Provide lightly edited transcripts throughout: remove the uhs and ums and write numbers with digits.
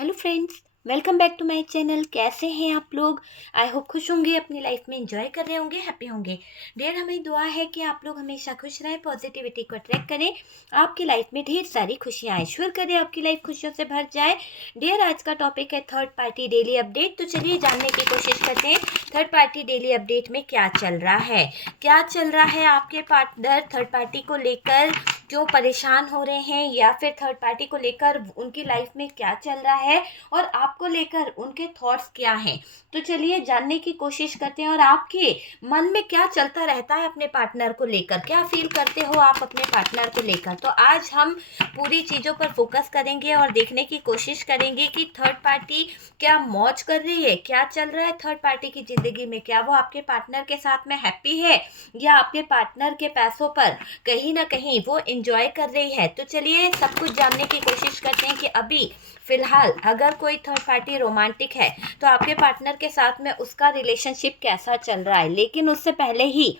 Hello friends, welcome back to my channel. कैसे हैं आप लोग? आई होप खुश होंगे, अपनी लाइफ में एंजॉय कर रहे होंगे, हैप्पी होंगे। डियर, हमें दुआ है कि आप लोग हमेशा खुश रहें, पॉजिटिविटी को अट्रैक्ट करें, आपकी लाइफ में ढेर सारी खुशियाँ आए, ईश्वर करे आपकी लाइफ खुशियों से भर जाए। डियर, आज का टॉपिक है थर्ड पार्टी डेली अपडेट। तो चलिए जानने की कोशिश करते हैं थर्ड पार्टी डेली अपडेट में क्या चल रहा है। क्या चल रहा है आपके पार्टनर थर्ड पार्टी को लेकर, क्यों परेशान हो रहे हैं, या फिर थर्ड पार्टी को लेकर उनकी लाइफ में क्या चल रहा है और आपको लेकर उनके थॉट्स क्या हैं। तो चलिए जानने की कोशिश करते हैं। और आपके मन में क्या चलता रहता है अपने पार्टनर को लेकर, क्या फील करते हो आप अपने पार्टनर को लेकर। तो आज हम पूरी चीज़ों पर फोकस करेंगे और देखने की कोशिश करेंगे कि थर्ड पार्टी क्या मौज कर रही है, क्या चल रहा है थर्ड पार्टी की ज़िंदगी में, क्या वो आपके पार्टनर के साथ में हैप्पी है या आपके पार्टनर के पैसों पर कहीं ना कहीं वो एंजॉय कर रही है। तो चलिए सब कुछ जानने की कोशिश करते हैं कि अभी फिलहाल अगर कोई थर्ड पार्टी रोमांटिक है तो आपके पार्टनर के साथ में उसका रिलेशनशिप कैसा चल रहा है। लेकिन उससे पहले ही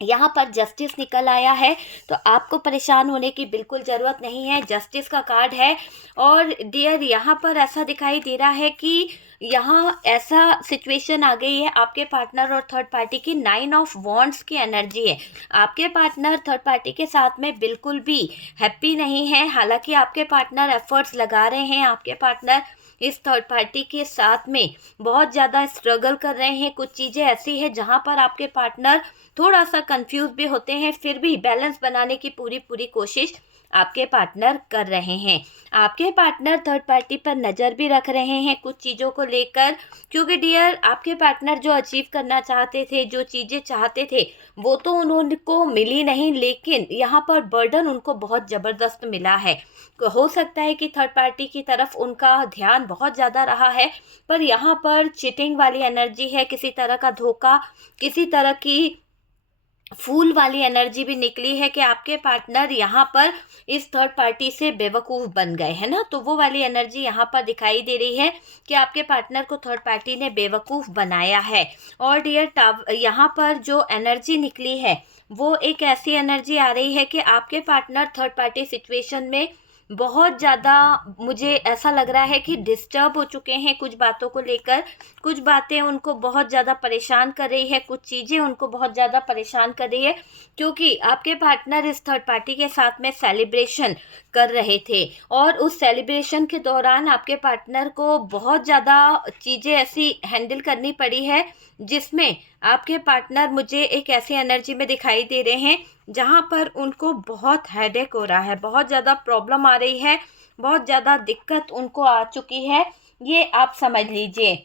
यहाँ पर जस्टिस निकल आया है, तो आपको परेशान होने की बिल्कुल ज़रूरत नहीं है। जस्टिस का कार्ड है और डियर यहाँ पर ऐसा दिखाई दे रहा है कि यहाँ ऐसा सिचुएशन आ गई है, आपके पार्टनर और थर्ड पार्टी की 9 ऑफ वॉन्ड्स की एनर्जी है। आपके पार्टनर थर्ड पार्टी के साथ में बिल्कुल भी हैप्पी नहीं है। हालांकि आपके पार्टनर एफर्ट्स लगा रहे हैं, आपके पार्टनर इस थर्ड पार्टी के साथ में बहुत ज़्यादा स्ट्रगल कर रहे हैं। कुछ चीज़ें ऐसी है जहाँ पर आपके पार्टनर थोड़ा सा कंफ्यूज भी होते हैं, फिर भी बैलेंस बनाने की पूरी पूरी कोशिश आपके पार्टनर कर रहे हैं। आपके पार्टनर थर्ड पार्टी पर नज़र भी रख रहे हैं कुछ चीज़ों को लेकर, क्योंकि डियर आपके पार्टनर जो अचीव करना चाहते थे, जो चीज़ें चाहते थे, वो तो उनको मिली नहीं, लेकिन यहाँ पर बर्डन उनको बहुत ज़बरदस्त मिला है। हो सकता है कि थर्ड पार्टी की तरफ उनका ध्यान बहुत ज़्यादा रहा है, पर यहाँ पर चीटिंग वाली एनर्जी है, किसी तरह का धोखा, किसी तरह की फूल वाली एनर्जी भी निकली है कि आपके पार्टनर यहाँ पर इस थर्ड पार्टी से बेवकूफ़ बन गए हैं ना। तो वो वाली एनर्जी यहाँ पर दिखाई दे रही है कि आपके पार्टनर को थर्ड पार्टी ने बेवकूफ़ बनाया है। और डियर यहाँ पर जो एनर्जी निकली है वो एक ऐसी एनर्जी आ रही है कि आपके पार्टनर थर्ड पार्टी सिचुएशन में बहुत ज़्यादा, मुझे ऐसा लग रहा है कि डिस्टर्ब हो चुके हैं कुछ बातों को लेकर। कुछ बातें उनको बहुत ज़्यादा परेशान कर रही है, कुछ चीज़ें उनको बहुत ज़्यादा परेशान कर रही है, क्योंकि आपके पार्टनर इस थर्ड पार्टी के साथ में सेलिब्रेशन कर रहे थे और उस सेलिब्रेशन के दौरान आपके पार्टनर को बहुत ज़्यादा चीज़ें ऐसी हैंडल करनी पड़ी है जिसमें आपके पार्टनर मुझे एक ऐसी एनर्जी में दिखाई दे रहे हैं जहाँ पर उनको बहुत हेडेक हो रहा है, बहुत ज़्यादा प्रॉब्लम आ रही है, बहुत ज़्यादा दिक्कत उनको आ चुकी है। ये आप समझ लीजिए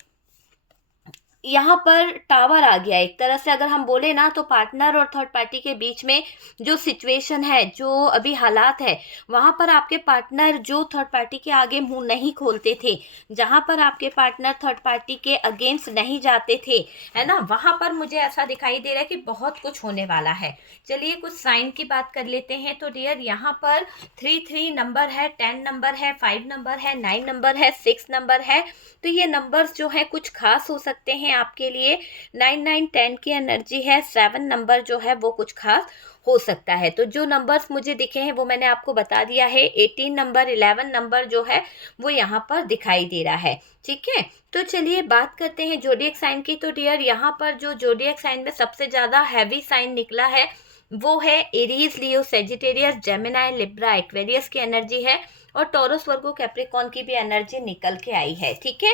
यहाँ पर टावर आ गया एक तरह से, अगर हम बोले ना, तो पार्टनर और थर्ड पार्टी के बीच में जो सिचुएशन है, जो अभी हालात है, वहाँ पर आपके पार्टनर जो थर्ड पार्टी के आगे मुंह नहीं खोलते थे, जहाँ पर आपके पार्टनर थर्ड पार्टी के अगेंस्ट नहीं जाते थे, है ना, वहाँ पर मुझे ऐसा दिखाई दे रहा है कि बहुत कुछ होने वाला है। चलिए कुछ साइन की बात कर लेते हैं। तो डियर यहाँ पर 3 नंबर है, 10 नंबर है, 5 नंबर है, 9 नंबर है, 6 नंबर है। तो ये नंबर्स जो है कुछ खास हो सकते हैं आपके लिए। 9 9 10 की एनर्जी है, 7 नंबर जो है वो कुछ खास हो सकता है। तो जो नंबर्स मुझे दिखे हैं वो मैंने आपको बता दिया है। 18 नंबर, 11 नंबर जो है वो यहाँ पर दिखाई दे रहा है। ठीक है, तो चलिए बात करते हैं जोडिएक साइन की। तो डियर यहाँ पर जो जोडिएक साइन में सबसे ज़्यादा हैवी साइन निकला है वो है एरीज, लियो, सेजिटेरियस, जेमिनाई, लिब्रा, एक्वेरियस की एनर्जी है। और टॉरस, वर्गो, कैप्रिकॉन की भी एनर्जी निकल के आई है। ठीक है,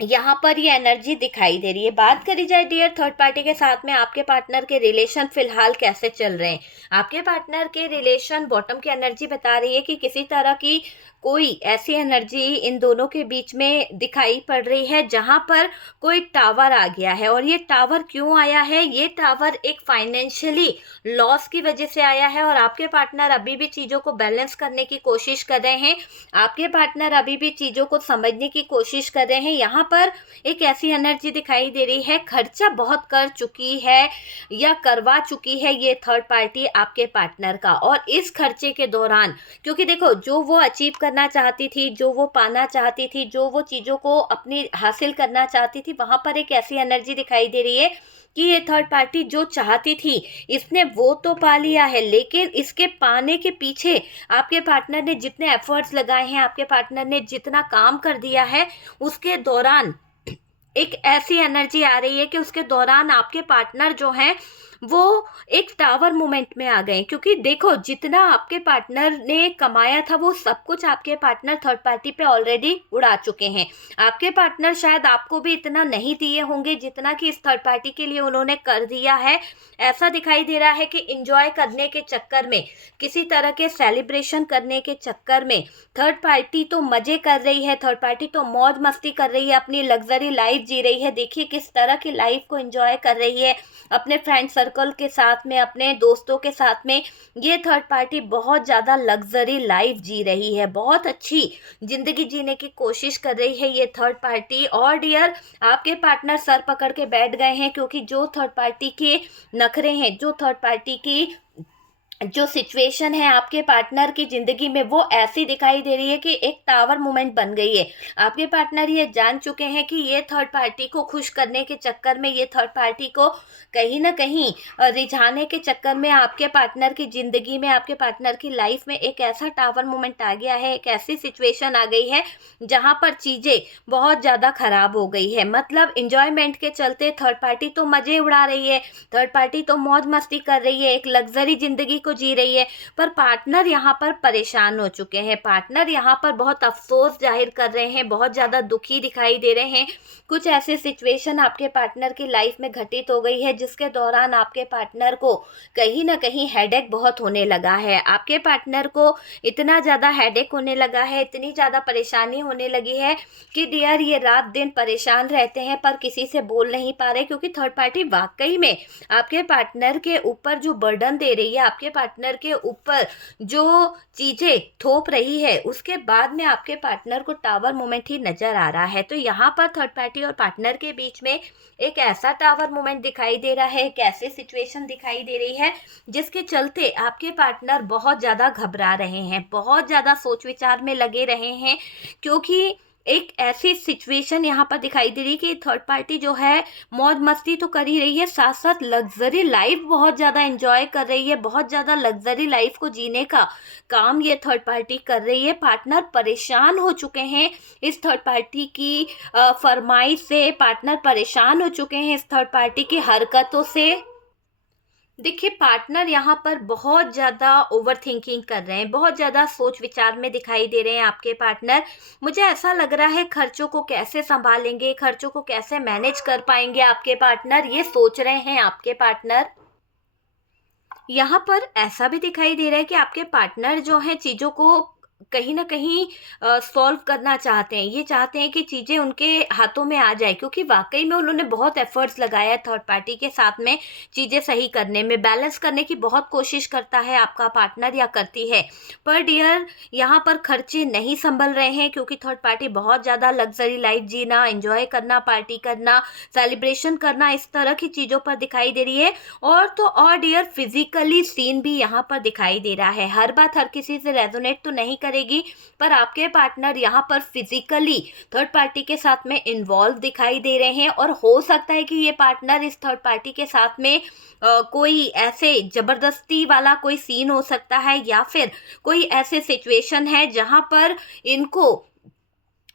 यहाँ पर ये एनर्जी दिखाई दे रही है। बात करी जाए डियर थर्ड पार्टी के साथ में आपके पार्टनर के रिलेशन फिलहाल कैसे चल रहे हैं। आपके पार्टनर के रिलेशन, बॉटम की एनर्जी बता रही है कि किसी तरह की कोई ऐसी एनर्जी इन दोनों के बीच में दिखाई पड़ रही है जहाँ पर कोई टावर आ गया है। और ये टावर क्यों आया है? ये टावर एक फाइनेंशियली लॉस की वजह से आया है और आपके पार्टनर अभी भी चीज़ों को बैलेंस करने की कोशिश कर रहे हैं। आपके पार्टनर अभी भी चीज़ों को समझने की कोशिश कर रहे हैं। यहाँ पर एक ऐसी एनर्जी दिखाई दे रही है, खर्चा बहुत कर चुकी है या करवा चुकी है ये थर्ड पार्टी आपके पार्टनर का। और इस खर्चे के दौरान, क्योंकि देखो, जो वो अचीव करना चाहती थी, जो वो पाना चाहती थी, जो वो चीज़ों को अपनी हासिल करना चाहती थी, वहाँ पर एक ऐसी एनर्जी दिखाई दे रही है कि ये थर्ड पार्टी जो चाहती थी इसने वो तो पा लिया है, लेकिन इसके पाने के पीछे आपके पार्टनर ने जितने एफर्ट्स लगाए हैं, आपके पार्टनर ने जितना काम कर दिया है, उसके दौरान एक ऐसी एनर्जी आ रही है कि उसके दौरान आपके पार्टनर जो हैं वो एक टावर मोमेंट में आ गए। क्योंकि देखो, जितना आपके पार्टनर ने कमाया था वो सब कुछ आपके पार्टनर थर्ड पार्टी पे ऑलरेडी उड़ा चुके हैं। आपके पार्टनर शायद आपको भी इतना नहीं दिए होंगे जितना कि इस थर्ड पार्टी के लिए उन्होंने कर दिया है। ऐसा दिखाई दे रहा है कि इंजॉय करने के चक्कर में, किसी तरह के सेलिब्रेशन करने के चक्कर में थर्ड पार्टी तो मजे कर रही है, थर्ड पार्टी तो मौज मस्ती कर रही है, अपनी लग्जरी लाइफ जी रही है। देखिए किस तरह की लाइफ को एंजॉय कर रही है अपने फ्रेंड सर्कल के साथ में, अपने दोस्तों के साथ में। ये थर्ड पार्टी बहुत ज़्यादा लग्जरी लाइफ जी रही है, बहुत अच्छी जिंदगी जीने की कोशिश कर रही है ये थर्ड पार्टी। और डियर, आपके पार्टनर सर पकड़ के बैठ गए हैं, क्योंकि जो थर्ड पार्टी के नखरे हैं, जो थर्ड पार्टी की जो सिचुएशन है आपके पार्टनर की ज़िंदगी में, वो ऐसी दिखाई दे रही है कि एक टावर मोमेंट बन गई है। आपके पार्टनर ये जान चुके हैं कि ये थर्ड पार्टी को खुश करने के चक्कर में, ये थर्ड पार्टी को कहीं ना कहीं रिझाने के चक्कर में आपके पार्टनर की ज़िंदगी में, आपके पार्टनर की लाइफ में एक ऐसा टावर मोमेंट आ गया है, एक ऐसी सिचुएशन आ गई है जहाँ पर चीज़ें बहुत ज़्यादा ख़राब हो गई है। मतलब इंजॉयमेंट के चलते थर्ड पार्टी तो मज़े उड़ा रही है, थर्ड पार्टी तो मौज मस्ती कर रही है, एक लग्जरी ज़िंदगी को जी रही है, पर पार्टनर यहाँ पर परेशान हो चुके हैं। पार्टनर यहाँ पर बहुत अफसोस जाहिर कर रहे हैं, बहुत ज़्यादा दुखी दिखाई दे रहे हैं। कुछ ऐसी सिचुएशन आपके पार्टनर की लाइफ में घटित हो गई है जिसके दौरान आपके पार्टनर को कहीं ना कहीं हेडेक बहुत होने लगा है। आपके पार्टनर को इतना ज़्यादा हेडेक होने लगा है, इतनी ज़्यादा परेशानी होने लगी है कि डियर ये रात दिन परेशान रहते हैं पर किसी से बोल नहीं पा रहे, क्योंकि थर्ड पार्टी वाकई में आपके पार्टनर के ऊपर जो बर्डन दे रही है, आपके पार्टनर के ऊपर जो चीज़ें थोप रही है, उसके बाद में आपके पार्टनर को टावर मोमेंट ही नज़र आ रहा है। तो यहाँ पर थर्ड पार्टी और पार्टनर के बीच में एक ऐसा टावर मोमेंट दिखाई दे रहा है, एक ऐसी सिचुएशन दिखाई दे रही है जिसके चलते आपके पार्टनर बहुत ज़्यादा घबरा रहे हैं, बहुत ज़्यादा सोच विचार में लगे रहे हैं। क्योंकि एक ऐसी सिचुएशन यहाँ पर दिखाई दे रही है कि थर्ड पार्टी जो है मौज मस्ती तो कर ही रही है, साथ साथ लग्जरी लाइफ बहुत ज़्यादा एंजॉय कर रही है, बहुत ज़्यादा लग्जरी लाइफ को जीने का काम ये थर्ड पार्टी कर रही है। पार्टनर परेशान हो चुके हैं इस थर्ड पार्टी की फरमाइश से, पार्टनर परेशान हो चुके हैं इस थर्ड पार्टी की हरकतों से। देखिए, पार्टनर यहाँ पर बहुत ज़्यादा ओवर थिंकिंग कर रहे हैं, बहुत ज़्यादा सोच विचार में दिखाई दे रहे हैं आपके पार्टनर। मुझे ऐसा लग रहा है खर्चों को कैसे संभालेंगे, खर्चों को कैसे मैनेज कर पाएंगे आपके पार्टनर, ये सोच रहे हैं आपके पार्टनर। यहाँ पर ऐसा भी दिखाई दे रहा है कि आपके पार्टनर जो हैं चीज़ों को कहीं न कहीं सॉल्व करना चाहते हैं। ये चाहते हैं कि चीज़ें उनके हाथों में आ जाए, क्योंकि वाक़ई में उन्होंने बहुत एफ़र्ट्स लगाया है थर्ड पार्टी के साथ में चीज़ें सही करने में, बैलेंस करने की बहुत कोशिश करता है आपका पार्टनर या करती है। पर डियर, यहाँ पर खर्चे नहीं सँभल रहे हैं, क्योंकि थर्ड पार्टी बहुत ज़्यादा लग्ज़री लाइफ़ जीना, एन्जॉय करना, पार्टी करना, सेलिब्रेशन करना, इस तरह की चीज़ों पर दिखाई दे रही है। और तो और डियर, फिज़िकली सीन भी यहाँ पर दिखाई दे रहा है। हर बात हर किसी से रेजोनेट तो नहीं करेगी, पर आपके पार्टनर यहाँ पर फिजिकली थर्ड पार्टी के साथ में इन्वॉल्व दिखाई दे रहे हैं। और हो सकता है कि ये पार्टनर इस थर्ड पार्टी के साथ में कोई ऐसे जबरदस्ती वाला कोई सीन हो सकता है, या फिर कोई ऐसे सिचुएशन है जहाँ पर इनको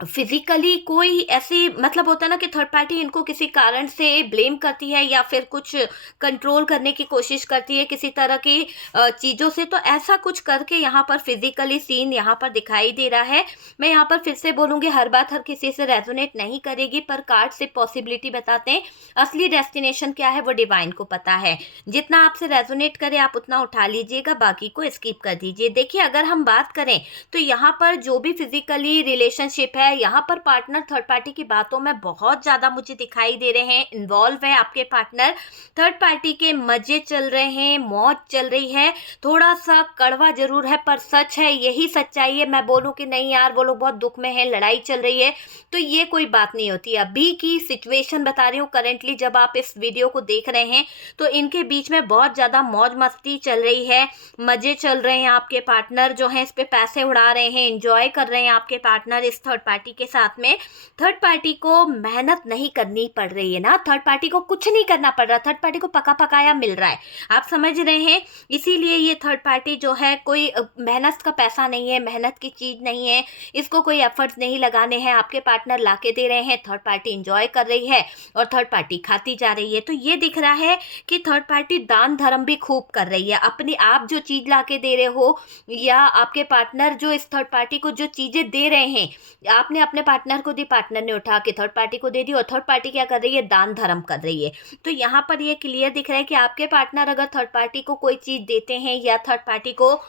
फिजिकली कोई ऐसी, मतलब होता है ना कि थर्ड पार्टी इनको किसी कारण से ब्लेम करती है या फिर कुछ कंट्रोल करने की कोशिश करती है किसी तरह की चीज़ों से, तो ऐसा कुछ करके यहाँ पर फिजिकली सीन यहाँ पर दिखाई दे रहा है। मैं यहाँ पर फिर से बोलूँगी, हर बात हर किसी से रेजोनेट नहीं करेगी, पर कार्ड से पॉसिबिलिटी बताते हैं। असली डेस्टिनेशन क्या है वो डिवाइन को पता है, जितना आपसे रेजोनेट करे आप उतना उठा लीजिएगा, बाकी को स्किप कर दीजिए। देखिए, अगर हम बात करें तो यहाँ पर जो भी फिजिकली रिलेशनशिप है, यहाँ पर पार्टनर थर्ड पार्टी की बातों में बहुत ज़्यादा मुझे दिखाई दे रहे हैं, इन्वॉल्व है आपके पार्टनर। थर्ड पार्टी के मज़े चल रहे हैं, मौज चल रही है। थोड़ा सा कड़वा जरूर है पर सच है, यही सच्चाई है। मैं बोलूँ कि नहीं यार वो लोग बहुत दुख में हैं, लड़ाई चल रही है, तो ये कोई बात नहीं होती। अभी की सिचुएशन बता रही हूँ, करेंटली जब आप इस वीडियो को देख रहे हैं तो इनके बीच में बहुत ज़्यादा मौज मस्ती चल रही है, मज़े चल रहे हैं। आपके पार्टनर जो हैं इस पर पैसे उड़ा रहे हैं, इंजॉय कर रहे हैं आपके पार्टनर इस थर्ड पार्टी पार्टी के साथ में थर्ड पार्टी को मेहनत नहीं करनी पड़ रही है ना, थर्ड पार्टी को कुछ नहीं करना पड़ रहा, थर्ड पार्टी को पका पकाया मिल रहा है, आप समझ रहे हैं। इसीलिए ये थर्ड पार्टी जो है कोई मेहनत का पैसा नहीं है, मेहनत की चीज़ नहीं है, इसको कोई एफर्ट्स नहीं लगाने हैं, आपके पार्टनर ला के दे रहे हैं, थर्ड पार्टी इंजॉय कर रही है और थर्ड पार्टी खाती जा रही है। तो ये दिख रहा है कि थर्ड पार्टी दान धर्म भी खूब कर रही है। अपनी आप जो चीज़ ला के दे रहे हो या आपके पार्टनर जो इस थर्ड पार्टी को जो चीज़ें दे रहे हैं, आपने अपने पार्टनर को दी, पार्टनर ने उठा के थर्ड पार्टी को दे दी, और थर्ड पार्टी क्या कर रही है, दान धर्म कर रही है। तो यहाँ पर ये क्लियर दिख रहा है कि आपके पार्टनर अगर थर्ड पार्टी को कोई चीज़ देते हैं या थर्ड पार्टी को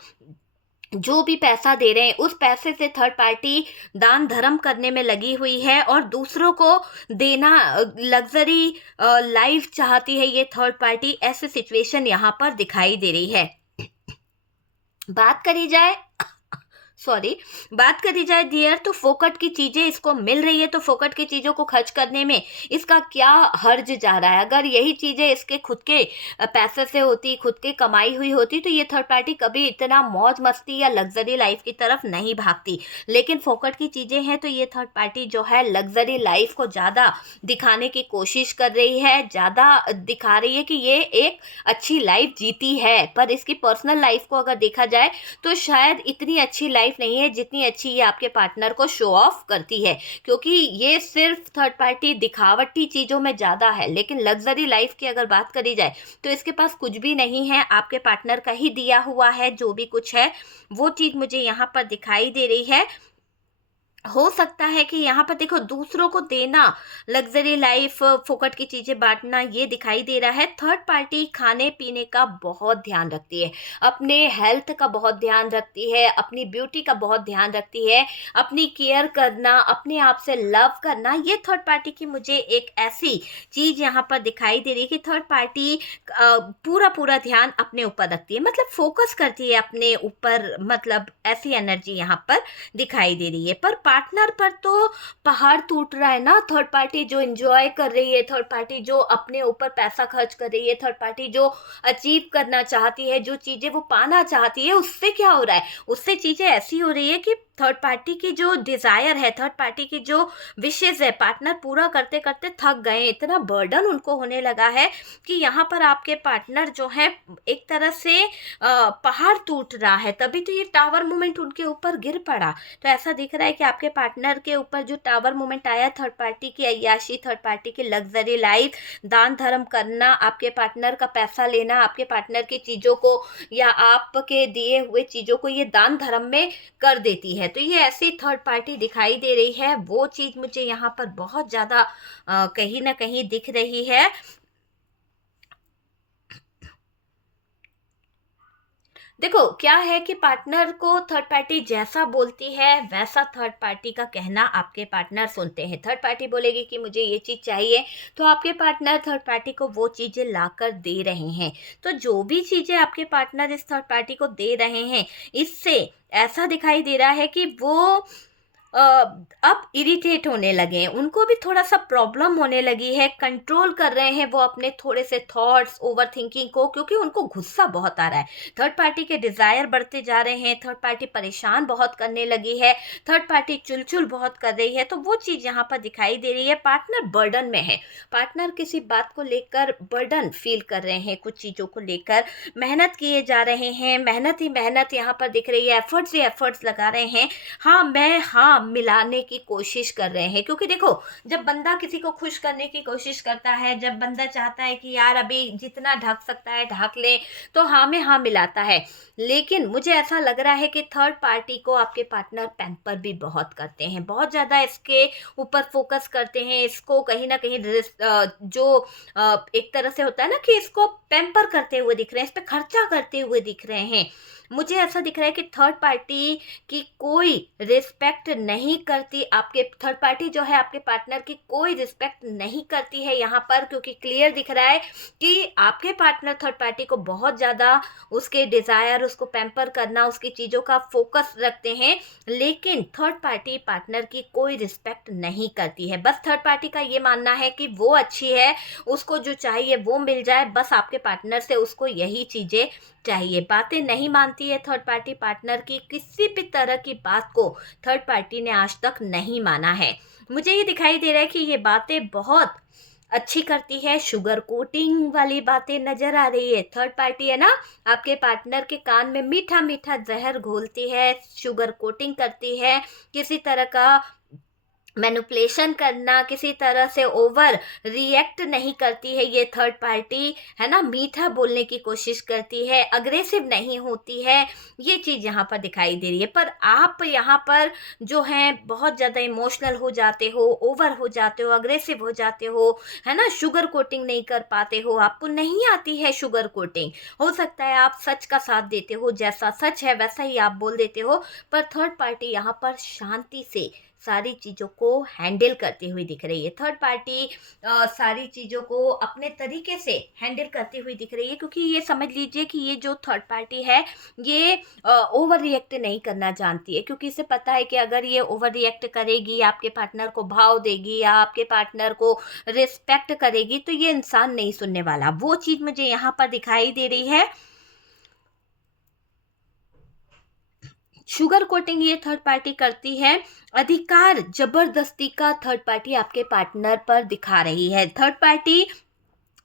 जो भी पैसा दे रहे हैं, उस पैसे से थर्ड पार्टी दान धर्म करने में लगी हुई है और दूसरों को देना, लग्जरी लाइफ चाहती है ये थर्ड पार्टी। ऐसी सिचुएशन यहाँ पर दिखाई दे रही है। बात करी जाए बात करी जाए डियर, तो फोकट की चीज़ें इसको मिल रही है, तो फोकट की चीज़ों को खर्च करने में इसका क्या हर्ज जा रहा है। अगर यही चीज़ें इसके खुद के पैसे से होती, खुद की कमाई हुई होती, तो ये थर्ड पार्टी कभी इतना मौज मस्ती या लग्जरी लाइफ की तरफ नहीं भागती। लेकिन फोकट की चीज़ें हैं तो ये थर्ड पार्टी जो है लग्जरी लाइफ को ज़्यादा दिखाने की कोशिश कर रही है, ज़्यादा दिखा रही है कि ये एक अच्छी लाइफ जीती है। पर इसकी पर्सनल लाइफ को अगर देखा जाए तो शायद इतनी अच्छी लाइफ नहीं है जितनी अच्छी ये आपके पार्टनर को शो ऑफ करती है, क्योंकि ये सिर्फ थर्ड पार्टी दिखावटी चीज़ों में ज़्यादा है। लेकिन लग्जरी लाइफ की अगर बात करी जाए तो इसके पास कुछ भी नहीं है, आपके पार्टनर का ही दिया हुआ है जो भी कुछ है, वो चीज़ मुझे यहाँ पर दिखाई दे रही है। हो सकता है कि यहाँ पर देखो दूसरों को देना, लग्जरी लाइफ, फोकट की चीज़ें बांटना, ये दिखाई दे रहा है। थर्ड पार्टी खाने पीने का बहुत ध्यान रखती है, अपने हेल्थ का बहुत ध्यान रखती है, अपनी ब्यूटी का बहुत ध्यान रखती है, अपनी केयर करना, अपने आप से लव करना, ये थर्ड पार्टी की मुझे एक ऐसी चीज़ यहाँ पर दिखाई दे रही है कि थर्ड पार्टी पूरा पूरा ध्यान अपने ऊपर रखती है, मतलब फोकस करती है अपने ऊपर, मतलब ऐसी एनर्जी यहाँ पर दिखाई दे रही है। पर पार्टनर पर तो पहाड़ टूट रहा है ना। थर्ड पार्टी जो एंजॉय कर रही है, थर्ड पार्टी जो अपने ऊपर पैसा खर्च कर रही है, थर्ड पार्टी जो अचीव करना चाहती है, जो चीज़ें वो पाना चाहती है, उससे क्या हो रहा है, उससे चीज़ें ऐसी हो रही है कि थर्ड पार्टी की जो डिज़ायर है, थर्ड पार्टी की जो विशेज़ है, पार्टनर पूरा करते करते थक गए, इतना बर्डन उनको होने लगा है कि यहाँ पर आपके पार्टनर जो है एक तरह से पहाड़ टूट रहा है, तभी तो ये टावर मोमेंट उनके ऊपर गिर पड़ा। तो ऐसा दिख रहा है कि आपके पार्टनर के ऊपर जो टावर मोमेंट आया, थर्ड पार्टी की अय्याशी, थर्ड पार्टी की लग्जरी लाइफ, दान धर्म करना, आपके पार्टनर का पैसा लेना, आपके पार्टनर की चीज़ों को या आपके दिए हुए चीज़ों को ये दान धर्म में कर देती है। तो ये ऐसी थर्ड पार्टी दिखाई दे रही है, वो चीज़ मुझे यहाँ पर बहुत ज़्यादा कहीं ना कहीं दिख रही है। देखो क्या है कि पार्टनर को थर्ड पार्टी जैसा बोलती है वैसा थर्ड पार्टी का कहना आपके पार्टनर सुनते हैं। थर्ड पार्टी बोलेगी कि मुझे ये चीज़ चाहिए, तो आपके पार्टनर थर्ड पार्टी को वो चीज़ें लाकर दे रहे हैं। तो जो भी चीज़ें आपके पार्टनर इस थर्ड पार्टी को दे रहे हैं, इससे ऐसा दिखाई दे रहा है कि वो अ, अब इरिटेट होने लगे हैं, उनको भी थोड़ा सा प्रॉब्लम होने लगी है, कंट्रोल कर रहे हैं वो अपने थोड़े से थॉट्स, ओवर थिंकिंग को, क्योंकि उनको गुस्सा बहुत आ रहा है। थर्ड पार्टी के डिज़ायर बढ़ते जा रहे हैं, थर्ड पार्टी परेशान बहुत करने लगी है, थर्ड पार्टी चुलचुल बहुत कर रही है। तो वो चीज़ यहाँ पर दिखाई दे रही है। पार्टनर बर्डन में है, पार्टनर किसी बात को लेकर बर्डन फील कर रहे हैं, कुछ चीज़ों को लेकर मेहनत किए जा रहे हैं, मेहनत ही मेहनत यहाँ पर दिख रही है, एफर्ट्स ही एफर्ट्स लगा रहे हैं। हाँ मिलाने की कोशिश कर रहे हैं, क्योंकि देखो जब बंदा किसी को खुश करने की कोशिश करता है, जब बंदा चाहता है कि यार अभी जितना ढक सकता है ढक ले, तो हाँ में हाँ मिलाता है। लेकिन मुझे ऐसा लग रहा है कि थर्ड पार्टी को आपके पार्टनर पैम्पर भी बहुत करते हैं, बहुत ज़्यादा इसके ऊपर फोकस करते हैं, इसको कहीं ना कहीं एक तरह से होता है ना कि इसको पैम्पर करते हुए दिख रहे हैं, इस पर खर्चा करते हुए दिख रहे हैं। मुझे ऐसा दिख रहा है कि थर्ड पार्टी की कोई रिस्पेक्ट नहीं करती, आपके थर्ड पार्टी जो है आपके पार्टनर की कोई रिस्पेक्ट नहीं करती है यहाँ पर, क्योंकि क्लियर दिख रहा है कि आपके पार्टनर थर्ड पार्टी को बहुत ज़्यादा उसके डिज़ायर, उसको पैम्पर करना, उसकी चीज़ों का फोकस रखते हैं, लेकिन थर्ड पार्टी पार्टनर की कोई रिस्पेक्ट नहीं करती है। बस थर्ड पार्टी का ये मानना है कि वो अच्छी है, उसको जो चाहिए वो मिल जाए, बस आपके पार्टनर से उसको यही चीज़ें चाहिए। बातें नहीं मानती है थर्ड पार्टी पार्टनर की, किसी भी तरह की बात को थर्ड पार्टी पार्टी ने आज तक नहीं माना है। मुझे ये दिखाई दे रहा है कि ये बातें बहुत अच्छी करती है, शुगर कोटिंग वाली बातें नज़र आ रही है। थर्ड पार्टी है ना, आपके पार्टनर के कान में मीठा मीठा जहर घोलती है, शुगर कोटिंग करती है, किसी तरह का मैनिपुलेशन करना, किसी तरह से ओवर रिएक्ट नहीं करती है ये थर्ड पार्टी, है ना, मीठा बोलने की कोशिश करती है, अग्रेसिव नहीं होती है, ये चीज़ यहाँ पर दिखाई दे रही है। पर आप यहाँ पर जो है बहुत ज़्यादा इमोशनल हो जाते हो, ओवर हो जाते हो, अग्रेसिव हो जाते हो, है ना, शुगर कोटिंग नहीं कर पाते हो, आपको नहीं आती है शुगर कोटिंग। हो सकता है आप सच का साथ देते हो, जैसा सच है वैसा ही आप बोल देते हो, पर थर्ड पार्टी यहाँ पर शांति से सारी चीज़ों को हैंडल करती हुई दिख रही है। थर्ड पार्टी सारी चीज़ों को अपने तरीके से हैंडल करती हुई दिख रही है, क्योंकि ये समझ लीजिए कि ये जो थर्ड पार्टी है ये ओवर रिएक्ट नहीं करना जानती है, क्योंकि इसे पता है कि अगर ये ओवर रिएक्ट करेगी, आपके पार्टनर को भाव देगी या आपके पार्टनर को रिस्पेक्ट करेगी, तो ये इंसान नहीं सुनने वाला। वो चीज़ मुझे यहाँ पर दिखाई दे रही है। शुगर कोटिंग ये थर्ड पार्टी करती है, अधिकार जबरदस्ती का थर्ड पार्टी आपके पार्टनर पर दिखा रही है। थर्ड पार्टी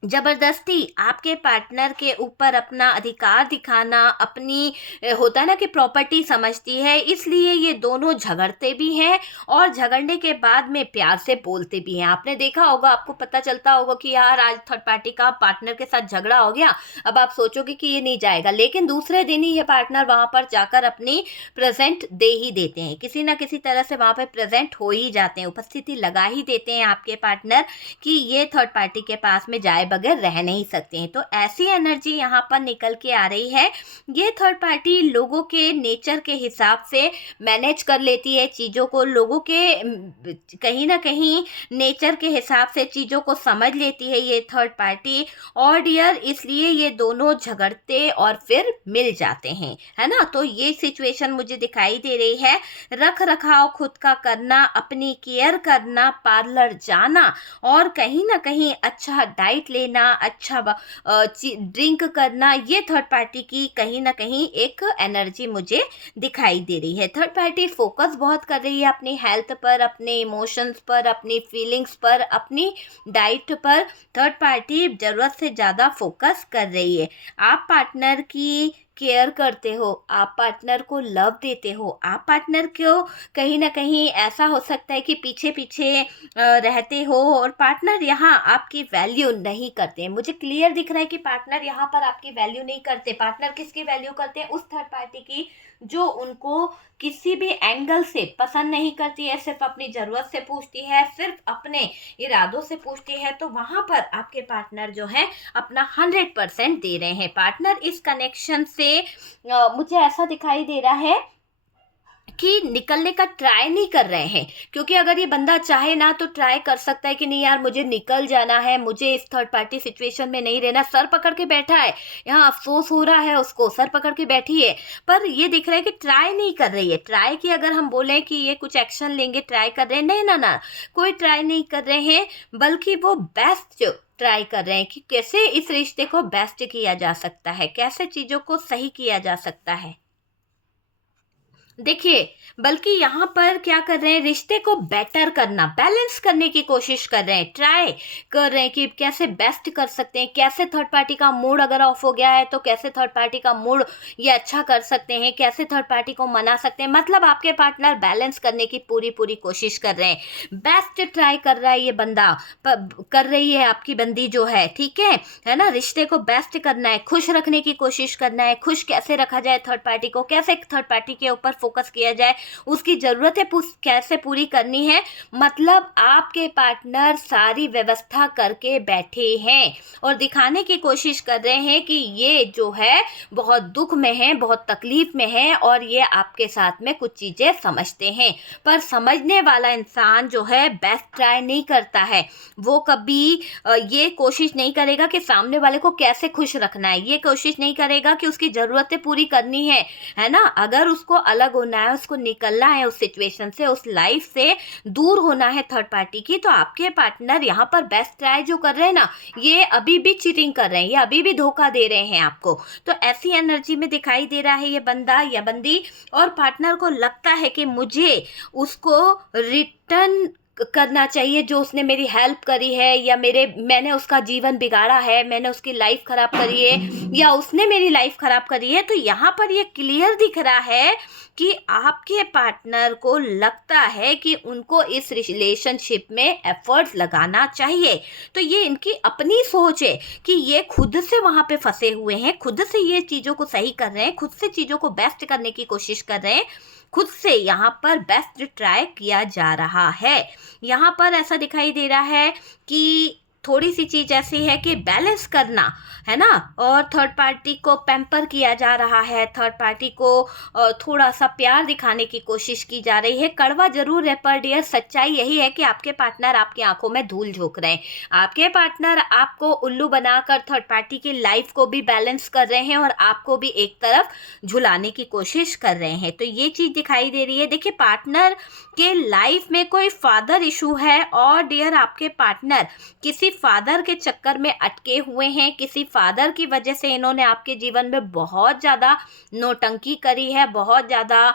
जबरदस्ती आपके पार्टनर के ऊपर अपना अधिकार दिखाना, अपनी होता है ना कि प्रॉपर्टी समझती है, इसलिए ये दोनों झगड़ते भी हैं और झगड़ने के बाद में प्यार से बोलते भी हैं। आपने देखा होगा, आपको पता चलता होगा कि यार आज थर्ड पार्टी का पार्टनर के साथ झगड़ा हो गया, अब आप सोचोगे कि ये नहीं जाएगा, लेकिन दूसरे दिन ही ये पार्टनर वहाँ पर जाकर अपनी प्रेजेंट दे ही देते हैं, किसी ना किसी तरह से वहाँ पर प्रेजेंट हो ही जाते हैं, उपस्थिति लगा ही देते हैं आपके पार्टनर कि ये थर्ड पार्टी के पास में जाए बगैर रह नहीं सकते हैं। तो ऐसी एनर्जी यहाँ पर निकल के आ रही है। ये थर्ड पार्टी लोगों के नेचर के हिसाब से मैनेज कर लेती है चीज़ों को, लोगों के कहीं ना कहीं नेचर के हिसाब से चीज़ों को समझ लेती है ये थर्ड पार्टी। और डियर, इसलिए ये दोनों झगड़ते और फिर मिल जाते हैं, है ना। तो ये सिचुएशन मुझे दिखाई दे रही है। रख रखाव खुद का करना, अपनी केयर करना, पार्लर जाना और कहीं ना कहीं अच्छा डाइट लेना, अच्छा ड्रिंक करना, ये थर्ड पार्टी की कहीं ना कहीं एक एनर्जी मुझे दिखाई दे रही है। थर्ड पार्टी फोकस बहुत कर रही है अपनी हेल्थ पर, अपने इमोशंस पर, अपनी फीलिंग्स पर, अपनी डाइट पर। थर्ड पार्टी ज़रूरत से ज़्यादा फोकस कर रही है। आप पार्टनर की केयर करते हो, आप पार्टनर को लव देते हो, आप पार्टनर को कहीं ना कहीं ऐसा हो सकता है कि पीछे पीछे रहते हो और पार्टनर यहाँ आपकी वैल्यू नहीं करते हैं। मुझे क्लियर दिख रहा है कि पार्टनर यहाँ पर आपकी वैल्यू नहीं करते। पार्टनर किसकी वैल्यू करते हैं? उस थर्ड पार्टी की जो उनको किसी भी एंगल से पसंद नहीं करती है, सिर्फ अपनी ज़रूरत से पूछती है, सिर्फ अपने इरादों से पूछती है। तो वहाँ पर आपके पार्टनर जो है अपना 100% दे रहे हैं। पार्टनर इस कनेक्शन से मुझे ऐसा दिखाई दे रहा है कि निकलने का ट्राई नहीं कर रहे हैं, क्योंकि अगर ये बंदा चाहे ना तो ट्राई कर सकता है कि नहीं यार मुझे निकल जाना है, मुझे इस थर्ड पार्टी सिचुएशन में नहीं रहना। सर पकड़ के बैठा है, यहाँ अफसोस हो रहा है उसको, सर पकड़ के बैठी है, पर ये दिख रहा है कि ट्राई नहीं कर रही है। ट्राई की अगर हम बोलें कि ये कुछ एक्शन लेंगे, ट्राई कर रहे हैं, नहीं ना ना, कोई ट्राई नहीं कर रहे हैं, बल्कि वो बेस्ट ट्राई कर रहे हैं कि कैसे इस रिश्ते को बेस्ट किया जा सकता है, कैसे चीज़ों को सही किया जा सकता है। देखिए, बल्कि यहाँ पर क्या कर रहे हैं, रिश्ते को बेटर करना, बैलेंस करने की कोशिश कर रहे हैं, ट्राई कर रहे हैं कि कैसे बेस्ट कर सकते हैं, कैसे थर्ड पार्टी का मूड अगर ऑफ हो गया है तो कैसे थर्ड पार्टी का मूड ये अच्छा कर सकते हैं, कैसे थर्ड पार्टी को मना सकते हैं। मतलब आपके पार्टनर बैलेंस करने की पूरी पूरी कोशिश कर रहे हैं, बेस्ट ट्राई कर रहा है ये बंदा, कर रही है आपकी बंदी जो है, ठीक है ना। रिश्ते को बेस्ट करना है, खुश रखने की कोशिश करना है, खुश कैसे रखा जाए थर्ड पार्टी को, कैसे थर्ड पार्टी के ऊपर फोकस किया जाए, उसकी ज़रूरतें कैसे पूरी करनी है। मतलब आपके पार्टनर सारी व्यवस्था करके बैठे हैं और दिखाने की कोशिश कर रहे हैं कि ये जो है बहुत दुख में है, बहुत तकलीफ में है और ये आपके साथ में कुछ चीज़ें समझते हैं। पर समझने वाला इंसान जो है बेस्ट ट्राई नहीं करता है, वो कभी ये कोशिश नहीं करेगा कि सामने वाले को कैसे खुश रखना है, ये कोशिश नहीं करेगा कि उसकी ज़रूरतें पूरी करनी है ना। अगर उसको अलग अलग होना है, उसको निकलना है उस सिचुएशन से, उस लाइफ से दूर होना है थर्ड पार्टी की, तो आपके पार्टनर यहाँ पर बेस्ट ट्राई जो कर रहे हैं ना, ये अभी भी चीटिंग कर रहे हैं, ये अभी भी धोखा दे रहे हैं आपको। तो ऐसी एनर्जी में दिखाई दे रहा है ये बंदा या बंदी, और पार्टनर को लगता है कि मुझे उसको रिटर्न करना चाहिए जो उसने मेरी हेल्प करी है, या मैंने उसका जीवन बिगाड़ा है, मैंने उसकी लाइफ खराब करी है, या उसने मेरी लाइफ खराब करी है। तो यहाँ पर ये क्लियर दिख रहा है कि आपके पार्टनर को लगता है कि उनको इस रिलेशनशिप में एफर्ट्स लगाना चाहिए। तो ये इनकी अपनी सोच है कि ये खुद से वहाँ पे फंसे हुए हैं, खुद से ये चीज़ों को सही कर रहे हैं, खुद से चीज़ों को बेस्ट करने की कोशिश कर रहे हैं, खुद से यहाँ पर बेस्ट ट्राई किया जा रहा है। यहाँ पर ऐसा दिखाई दे रहा है कि थोड़ी सी चीज़ ऐसी है कि बैलेंस करना है ना, और थर्ड पार्टी को पैम्पर किया जा रहा है, थर्ड पार्टी को थोड़ा सा प्यार दिखाने की कोशिश की जा रही है। कड़वा जरूर है पर डियर सच्चाई यही है कि आपके पार्टनर आपकी आंखों में धूल झोंक रहे हैं, आपके पार्टनर आपको उल्लू बनाकर थर्ड पार्टी की लाइफ को भी बैलेंस कर रहे हैं और आपको भी एक तरफ झुलाने की कोशिश कर रहे हैं। तो ये चीज़ दिखाई दे रही है। देखिए, पार्टनर के लाइफ में कोई फादर इशू है, और डियर आपके पार्टनर किसी फादर के चक्कर में अटके हुए हैं, किसी फादर की वजह से इन्होंने आपके जीवन में बहुत ज़्यादा नौटंकी करी है, बहुत ज़्यादा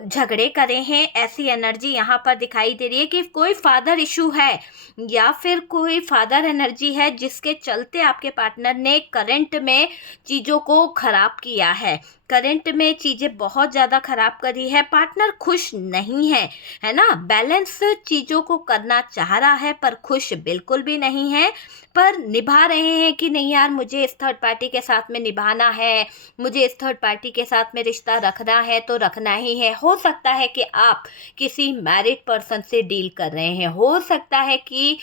झगड़े करे हैं। ऐसी एनर्जी यहाँ पर दिखाई दे रही है कि कोई फादर इशू है, या फिर कोई फादर एनर्जी है जिसके चलते आपके पार्टनर ने करंट में चीज़ों को खराब किया है, करंट में चीज़ें बहुत ज़्यादा खराब करी है। पार्टनर खुश नहीं है ना, बैलेंस चीज़ों को करना चाह रहा है पर खुश बिल्कुल भी नहीं है, पर निभा रहे हैं कि नहीं यार मुझे इस थर्ड पार्टी के साथ में निभाना है, मुझे इस थर्ड पार्टी के साथ में रिश्ता रखना है तो रखना ही है। हो सकता है कि आप किसी मैरिड पर्सन से डील कर रहे हैं, हो सकता है कि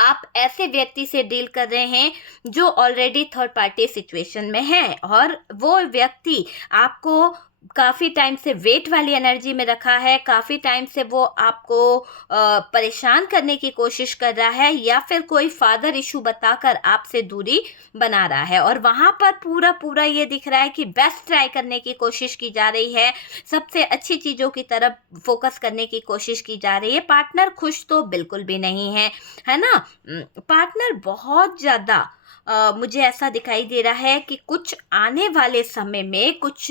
आप ऐसे व्यक्ति से डील कर रहे हैं जो ऑलरेडी थर्ड पार्टी सिचुएशन में है, और वो व्यक्ति आपको काफ़ी टाइम से वेट वाली एनर्जी में रखा है, काफ़ी टाइम से वो आपको परेशान करने की कोशिश कर रहा है, या फिर कोई फादर इशू बताकर आपसे दूरी बना रहा है, और वहाँ पर पूरा ये दिख रहा है कि बेस्ट ट्राई करने की कोशिश की जा रही है, सबसे अच्छी चीज़ों की तरफ फोकस करने की कोशिश की जा रही है। पार्टनर खुश तो बिल्कुल भी नहीं है ना। पार्टनर बहुत ज़्यादा मुझे ऐसा दिखाई दे रहा है कि कुछ आने वाले समय में कुछ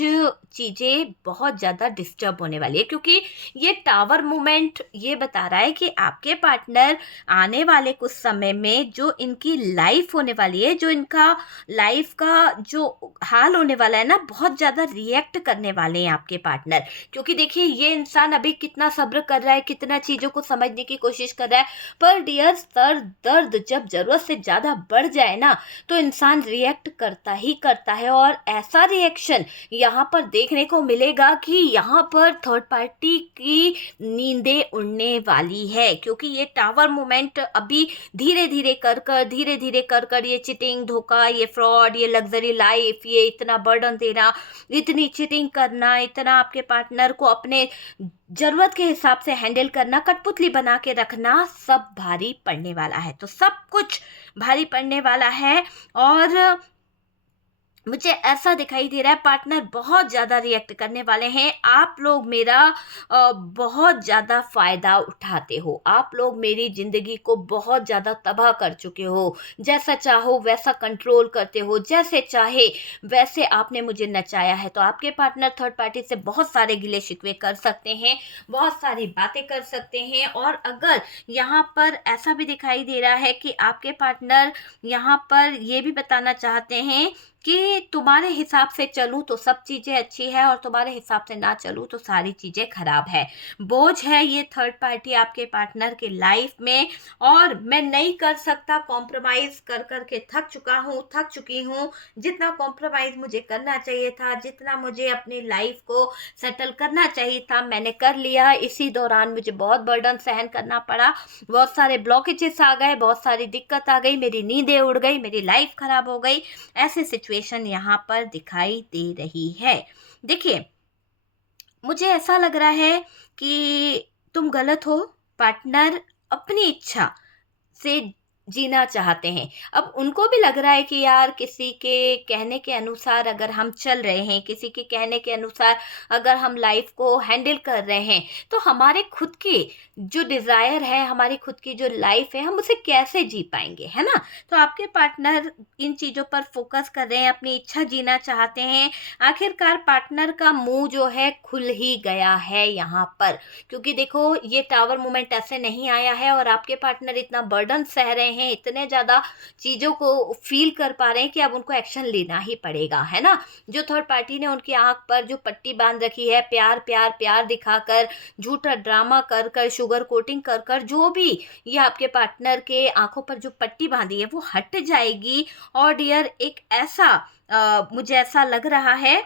चीज़ें बहुत ज़्यादा डिस्टर्ब होने वाली है, क्योंकि ये टावर मूवमेंट ये बता रहा है कि आपके पार्टनर आने वाले कुछ समय में जो इनकी लाइफ होने वाली है, जो इनका लाइफ का जो हाल होने वाला है ना, बहुत ज़्यादा रिएक्ट करने वाले हैं आपके पार्टनर। क्योंकि देखिए, ये इंसान अभी कितना सब्र कर रहा है, कितना चीज़ों को समझने की कोशिश कर रहा है, पर डियर सर दर्द जब ज़रूरत से ज़्यादा बढ़ जाए ना, तो इंसान रिएक्ट करता ही करता है। और ऐसा रिएक्शन यहाँ पर देखने को मिलेगा कि यहाँ पर थर्ड पार्टी की नींदें उड़ने वाली है, क्योंकि ये टावर मूवमेंट अभी धीरे धीरे कर कर ये चिटिंग, धोखा, ये फ्रॉड, ये लग्जरी लाइफ, ये इतना बर्डन देना, इतनी चिटिंग करना, इतना आपके पार्टनर को अपने जरूरत के हिसाब से हैंडल करना, कठपुतली बना के रखना, सब भारी पड़ने वाला है। तो सब कुछ भारी पड़ने वाला है, और मुझे ऐसा दिखाई दे रहा है पार्टनर बहुत ज़्यादा रिएक्ट करने वाले हैं। आप लोग मेरा बहुत ज़्यादा फ़ायदा उठाते हो, आप लोग मेरी ज़िंदगी को बहुत ज़्यादा तबाह कर चुके हो, जैसा चाहो वैसा कंट्रोल करते हो, जैसे चाहे वैसे आपने मुझे नचाया है। तो आपके पार्टनर थर्ड पार्टी से बहुत सारे गिले शिकवे कर सकते हैं, बहुत सारी बातें कर सकते हैं, और अगर यहाँ पर ऐसा भी दिखाई दे रहा है कि आपके पार्टनर यहाँ पर ये भी बताना चाहते हैं कि तुम्हारे हिसाब से चलूँ तो सब चीज़ें अच्छी है, और तुम्हारे हिसाब से ना चलूँ तो सारी चीज़ें खराब है। बोझ है ये थर्ड पार्टी आपके पार्टनर के लाइफ में, और मैं नहीं कर सकता, कॉम्प्रोमाइज़ कर के थक चुकी हूँ। जितना कॉम्प्रोमाइज़ मुझे करना चाहिए था, जितना मुझे अपनी लाइफ को सेटल करना चाहिए था, मैंने कर लिया। इसी दौरान मुझे बहुत बर्डन सहन करना पड़ा, बहुत सारे ब्लॉकेजेस आ गए, बहुत सारी दिक्कत आ गई, मेरी नींदें उड़ गई, मेरी लाइफ खराब हो गई। ऐसे सिचुएशन यहाँ पर दिखाई दे रही है। देखिए, मुझे ऐसा लग रहा है कि तुम गलत हो, पार्टनर अपनी इच्छा से जीना चाहते हैं। अब उनको भी लग रहा है कि यार किसी के कहने के अनुसार अगर हम चल रहे हैं, किसी के कहने के अनुसार अगर हम लाइफ को हैंडल कर रहे हैं, तो हमारे खुद के जो डिज़ायर है, हमारी खुद की जो लाइफ है, हम उसे कैसे जी पाएँगे, है ना? तो आपके पार्टनर इन चीज़ों पर फ़ोकस कर रहे हैं, अपनी इच्छा जीना चाहते हैं। आखिरकार पार्टनर का मुँह जो है खुल ही गया है यहाँ पर, क्योंकि देखो ये टावर मोमेंट ऐसे नहीं आया है और आपके पार्टनर इतना बर्डन सह रहे हैं, इतने ज़्यादा चीज़ों को फ़ील कर पा रहे हैं कि अब उनको एक्शन लेना ही पड़ेगा, है ना? जो थर्ड पार्टी ने उनकी आँख पर जो पट्टी बाँध रखी है, प्यार, प्यार, प्यार दिखाकर, झूठा ड्रामा कर कर, शुगर कोटिंग कर कर, जो भी ये आपके पार्टनर के आँखों पर जो पट्टी बाँधी है, वो हट जाएगी। और डियर एक ऐसा मुझे ऐसा लग रहा है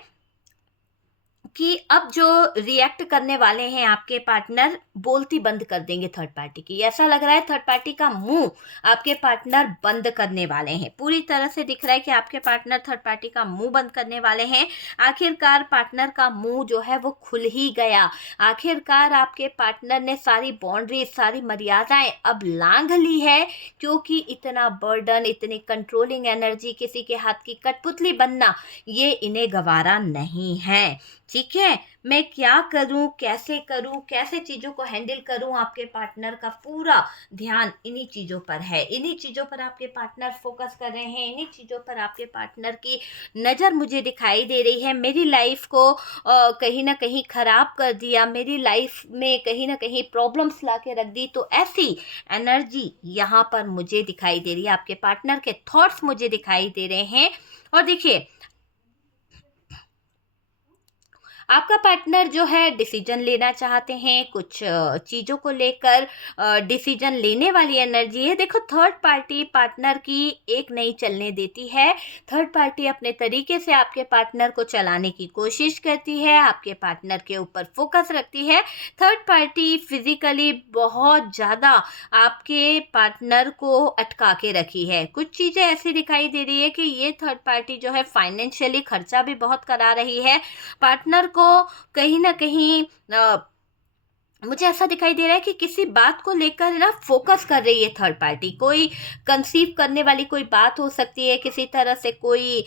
कि अब जो रिएक्ट करने वाले हैं आपके पार्टनर, बोलती बंद कर देंगे थर्ड पार्टी की। ऐसा लग रहा है थर्ड पार्टी का मुँह आपके पार्टनर बंद करने वाले हैं। पूरी तरह से दिख रहा है कि आपके पार्टनर थर्ड पार्टी का मुँह बंद करने वाले हैं। आखिरकार पार्टनर का मुँह जो है वो खुल ही गया। आखिरकार आपके पार्टनर ने सारी बाउंड्रीज, सारी मर्यादाएँ अब लाँघ ली है, क्योंकि इतना बर्डन, इतनी कंट्रोलिंग एनर्जी, किसी के हाथ की कठपुतली बनना, ये इन्हें गवारा नहीं है। ठीक है, मैं क्या करूं, कैसे चीज़ों को हैंडल करूं, आपके पार्टनर का पूरा ध्यान इन्हीं चीज़ों पर है। इन्हीं चीज़ों पर आपके पार्टनर फोकस कर रहे हैं, इन्हीं चीज़ों पर आपके पार्टनर की नज़र मुझे दिखाई दे रही है। मेरी लाइफ को कहीं ना कहीं ख़राब कर दिया, मेरी लाइफ में कहीं ना कहीं प्रॉब्लम्स ला के रख दी, तो ऐसी एनर्जी यहाँ पर मुझे दिखाई दे रही है। आपके पार्टनर के थॉट्स मुझे दिखाई दे रहे हैं। और देखिए, आपका पार्टनर जो है डिसीजन लेना चाहते हैं, कुछ चीज़ों को लेकर डिसीजन लेने वाली एनर्जी है। देखो, थर्ड पार्टी पार्टनर की एक नहीं चलने देती है। थर्ड पार्टी अपने तरीके से आपके पार्टनर को चलाने की कोशिश करती है, आपके पार्टनर के ऊपर फोकस रखती है। थर्ड पार्टी फिजिकली बहुत ज़्यादा आपके पार्टनर को अटका के रखी है। कुछ चीज़ें ऐसी दिखाई दे रही है कि ये थर्ड पार्टी जो है फाइनेंशियली खर्चा भी बहुत करा रही है। पार्टनर को कहीं न कहीं मुझे ऐसा दिखाई दे रहा है कि किसी बात को लेकर ना फ़ोकस कर रही है थर्ड पार्टी। कोई कंसीव करने वाली कोई बात हो सकती है, किसी तरह से कोई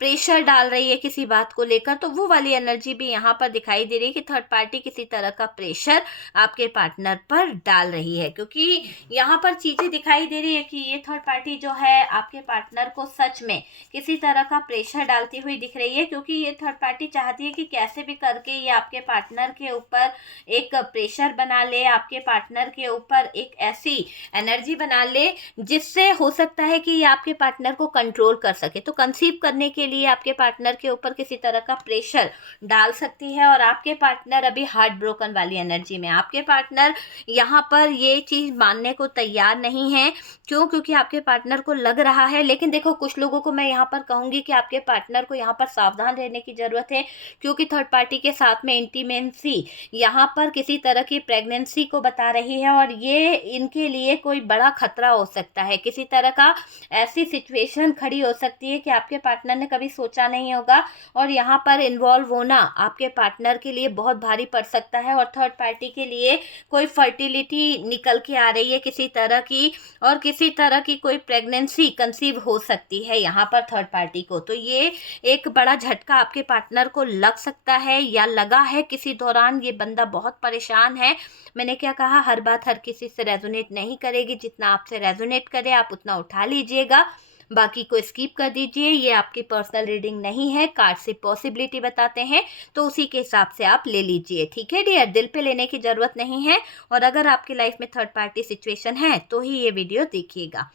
प्रेशर डाल रही है किसी बात को लेकर, तो वो वाली एनर्जी भी यहाँ पर दिखाई दे रही है कि थर्ड पार्टी किसी तरह का प्रेशर आपके पार्टनर पर डाल रही है। क्योंकि यहाँ पर चीज़ें दिखाई दे रही है कि ये थर्ड पार्टी जो है आपके पार्टनर को सच में किसी तरह का प्रेशर डालती हुई दिख रही है, क्योंकि ये थर्ड पार्टी चाहती है कि कैसे भी करके ये आपके पार्टनर के ऊपर एक प्रेशर बना ले, आपके पार्टनर के ऊपर एक ऐसी एनर्जी बना ले जिससे हो सकता है कि ये आपके पार्टनर को कंट्रोल कर सके। तो कंसीव करने के लिए आपके पार्टनर के ऊपर किसी तरह का प्रेशर डाल सकती है। और आपके पार्टनर अभी हार्ट ब्रोकन वाली एनर्जी में, आपके पार्टनर यहाँ पर ये चीज़ मानने को तैयार नहीं है। क्यों? क्योंकि आपके पार्टनर को लग रहा है, लेकिन देखो कुछ लोगों को मैं यहाँ पर कहूँगी कि आपके पार्टनर को यहाँ पर सावधान रहने की ज़रूरत है, क्योंकि थर्ड पार्टी के साथ में इंटीमेसी यहाँ पर किसी तरह की प्रेगनेंसी को बता रही है, और ये इनके लिए कोई बड़ा खतरा हो सकता है। किसी तरह का ऐसी सिचुएशन खड़ी हो सकती है कि आपके पार्टनर ने कभी सोचा नहीं होगा, और यहाँ पर इन्वॉल्व होना आपके पार्टनर के लिए बहुत भारी पड़ सकता है। और थर्ड पार्टी के लिए कोई फर्टिलिटी निकल के आ रही है किसी तरह की, और किसी तरह की कोई प्रेगनेंसी कंसीव हो सकती है यहाँ पर थर्ड पार्टी को। तो ये एक बड़ा झटका आपके पार्टनर को लग सकता है, या लगा है किसी दौरान। ये बंदा बहुत परेशान है। मैंने क्या कहा, हर बात हर किसी से रेजोनेट नहीं करेगी, जितना आपसे रेजोनेट करे आप उतना उठा लीजिएगा, बाकी को स्किप कर दीजिए। ये आपकी पर्सनल रीडिंग नहीं है, कार्ड से पॉसिबिलिटी बताते हैं, तो उसी के हिसाब से आप ले लीजिए। ठीक है डियर, दिल पे लेने की ज़रूरत नहीं है। और अगर आपकी लाइफ में थर्ड पार्टी सिचुएशन है तो ही ये वीडियो देखिएगा।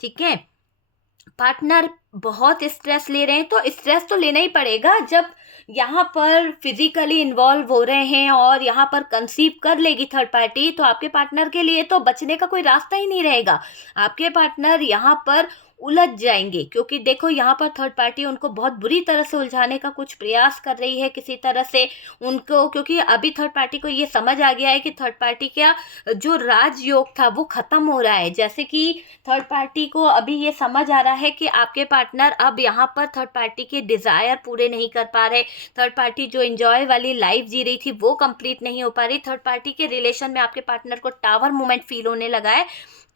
ठीक है, पार्टनर बहुत स्ट्रेस ले रहे हैं, तो स्ट्रेस तो लेना ही पड़ेगा जब यहाँ पर फिजिकली इन्वॉल्व हो रहे हैं और यहाँ पर कंसीव कर लेगी थर्ड पार्टी, तो आपके पार्टनर के लिए तो बचने का कोई रास्ता ही नहीं रहेगा। आपके पार्टनर यहाँ पर उलझ जाएंगे, क्योंकि देखो यहाँ पर थर्ड पार्टी उनको बहुत बुरी तरह से उलझाने का कुछ प्रयास कर रही है किसी तरह से उनको, क्योंकि अभी थर्ड पार्टी को ये समझ आ गया है कि थर्ड पार्टी का जो राजयोग था वो खत्म हो रहा है। जैसे कि थर्ड पार्टी को अभी ये समझ आ रहा है कि आपके पार्टनर अब यहाँ पर थर्ड पार्टी के डिजायर पूरे नहीं कर पा रहे, थर्ड पार्टी जो एंजॉय वाली लाइफ जी रही थी वो कंप्लीट नहीं हो पा रही, थर्ड पार्टी के रिलेशन में आपके पार्टनर को टावर मोमेंट फील होने लगा है।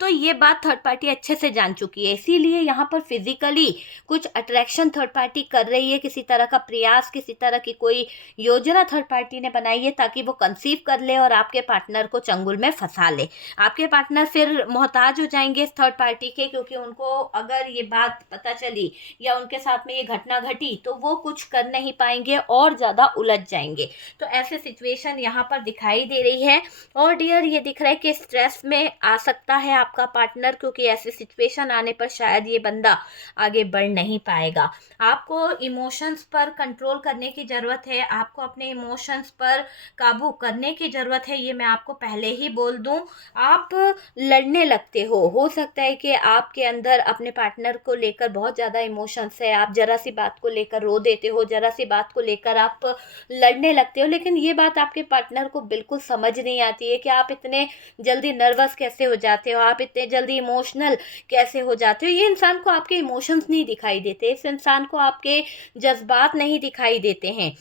तो ये बात थर्ड पार्टी अच्छे से जान चुकी है, इसीलिए यहाँ पर फिजिकली कुछ अट्रैक्शन थर्ड पार्टी कर रही है, किसी तरह का प्रयास, किसी तरह की कोई योजना थर्ड पार्टी ने बनाई है ताकि वो कंसीव कर ले और आपके पार्टनर को चंगुल में फंसा ले। आपके पार्टनर फिर मोहताज हो जाएंगे इस थर्ड पार्टी के, क्योंकि उनको अगर ये बात पता चली या उनके साथ में ये घटना घटी तो वो कुछ कर नहीं पाएंगे और ज़्यादा उलझ जाएंगे। तो ऐसे सिचुएशन यहाँ पर दिखाई दे रही है। और डियर ये दिख रहा है कि स्ट्रेस में आ सकता है आपका पार्टनर, क्योंकि ऐसे सिचुएशन आने पर शायद ये बंदा आगे बढ़ नहीं पाएगा। आपको इमोशंस पर कंट्रोल करने की ज़रूरत है, आपको अपने इमोशंस पर काबू करने की ज़रूरत है, ये मैं आपको पहले ही बोल दूं। आप लड़ने लगते हो सकता है कि आपके अंदर अपने पार्टनर को लेकर बहुत ज़्यादा इमोशंस है, आप ज़रा सी बात को लेकर रो देते हो, ज़रा सी बात को लेकर आप लड़ने लगते हो, लेकिन ये बात आपके पार्टनर को बिल्कुल समझ नहीं आती है कि आप इतने जल्दी नर्वस कैसे हो जाते हो, आप इतने जल्दी इमोशनल कैसे हो जाते हो। ये इंसान को आपके इमोशंस नहीं दिखाई देते, इस इंसान को आपके जज्बात नहीं दिखाई देते हैं,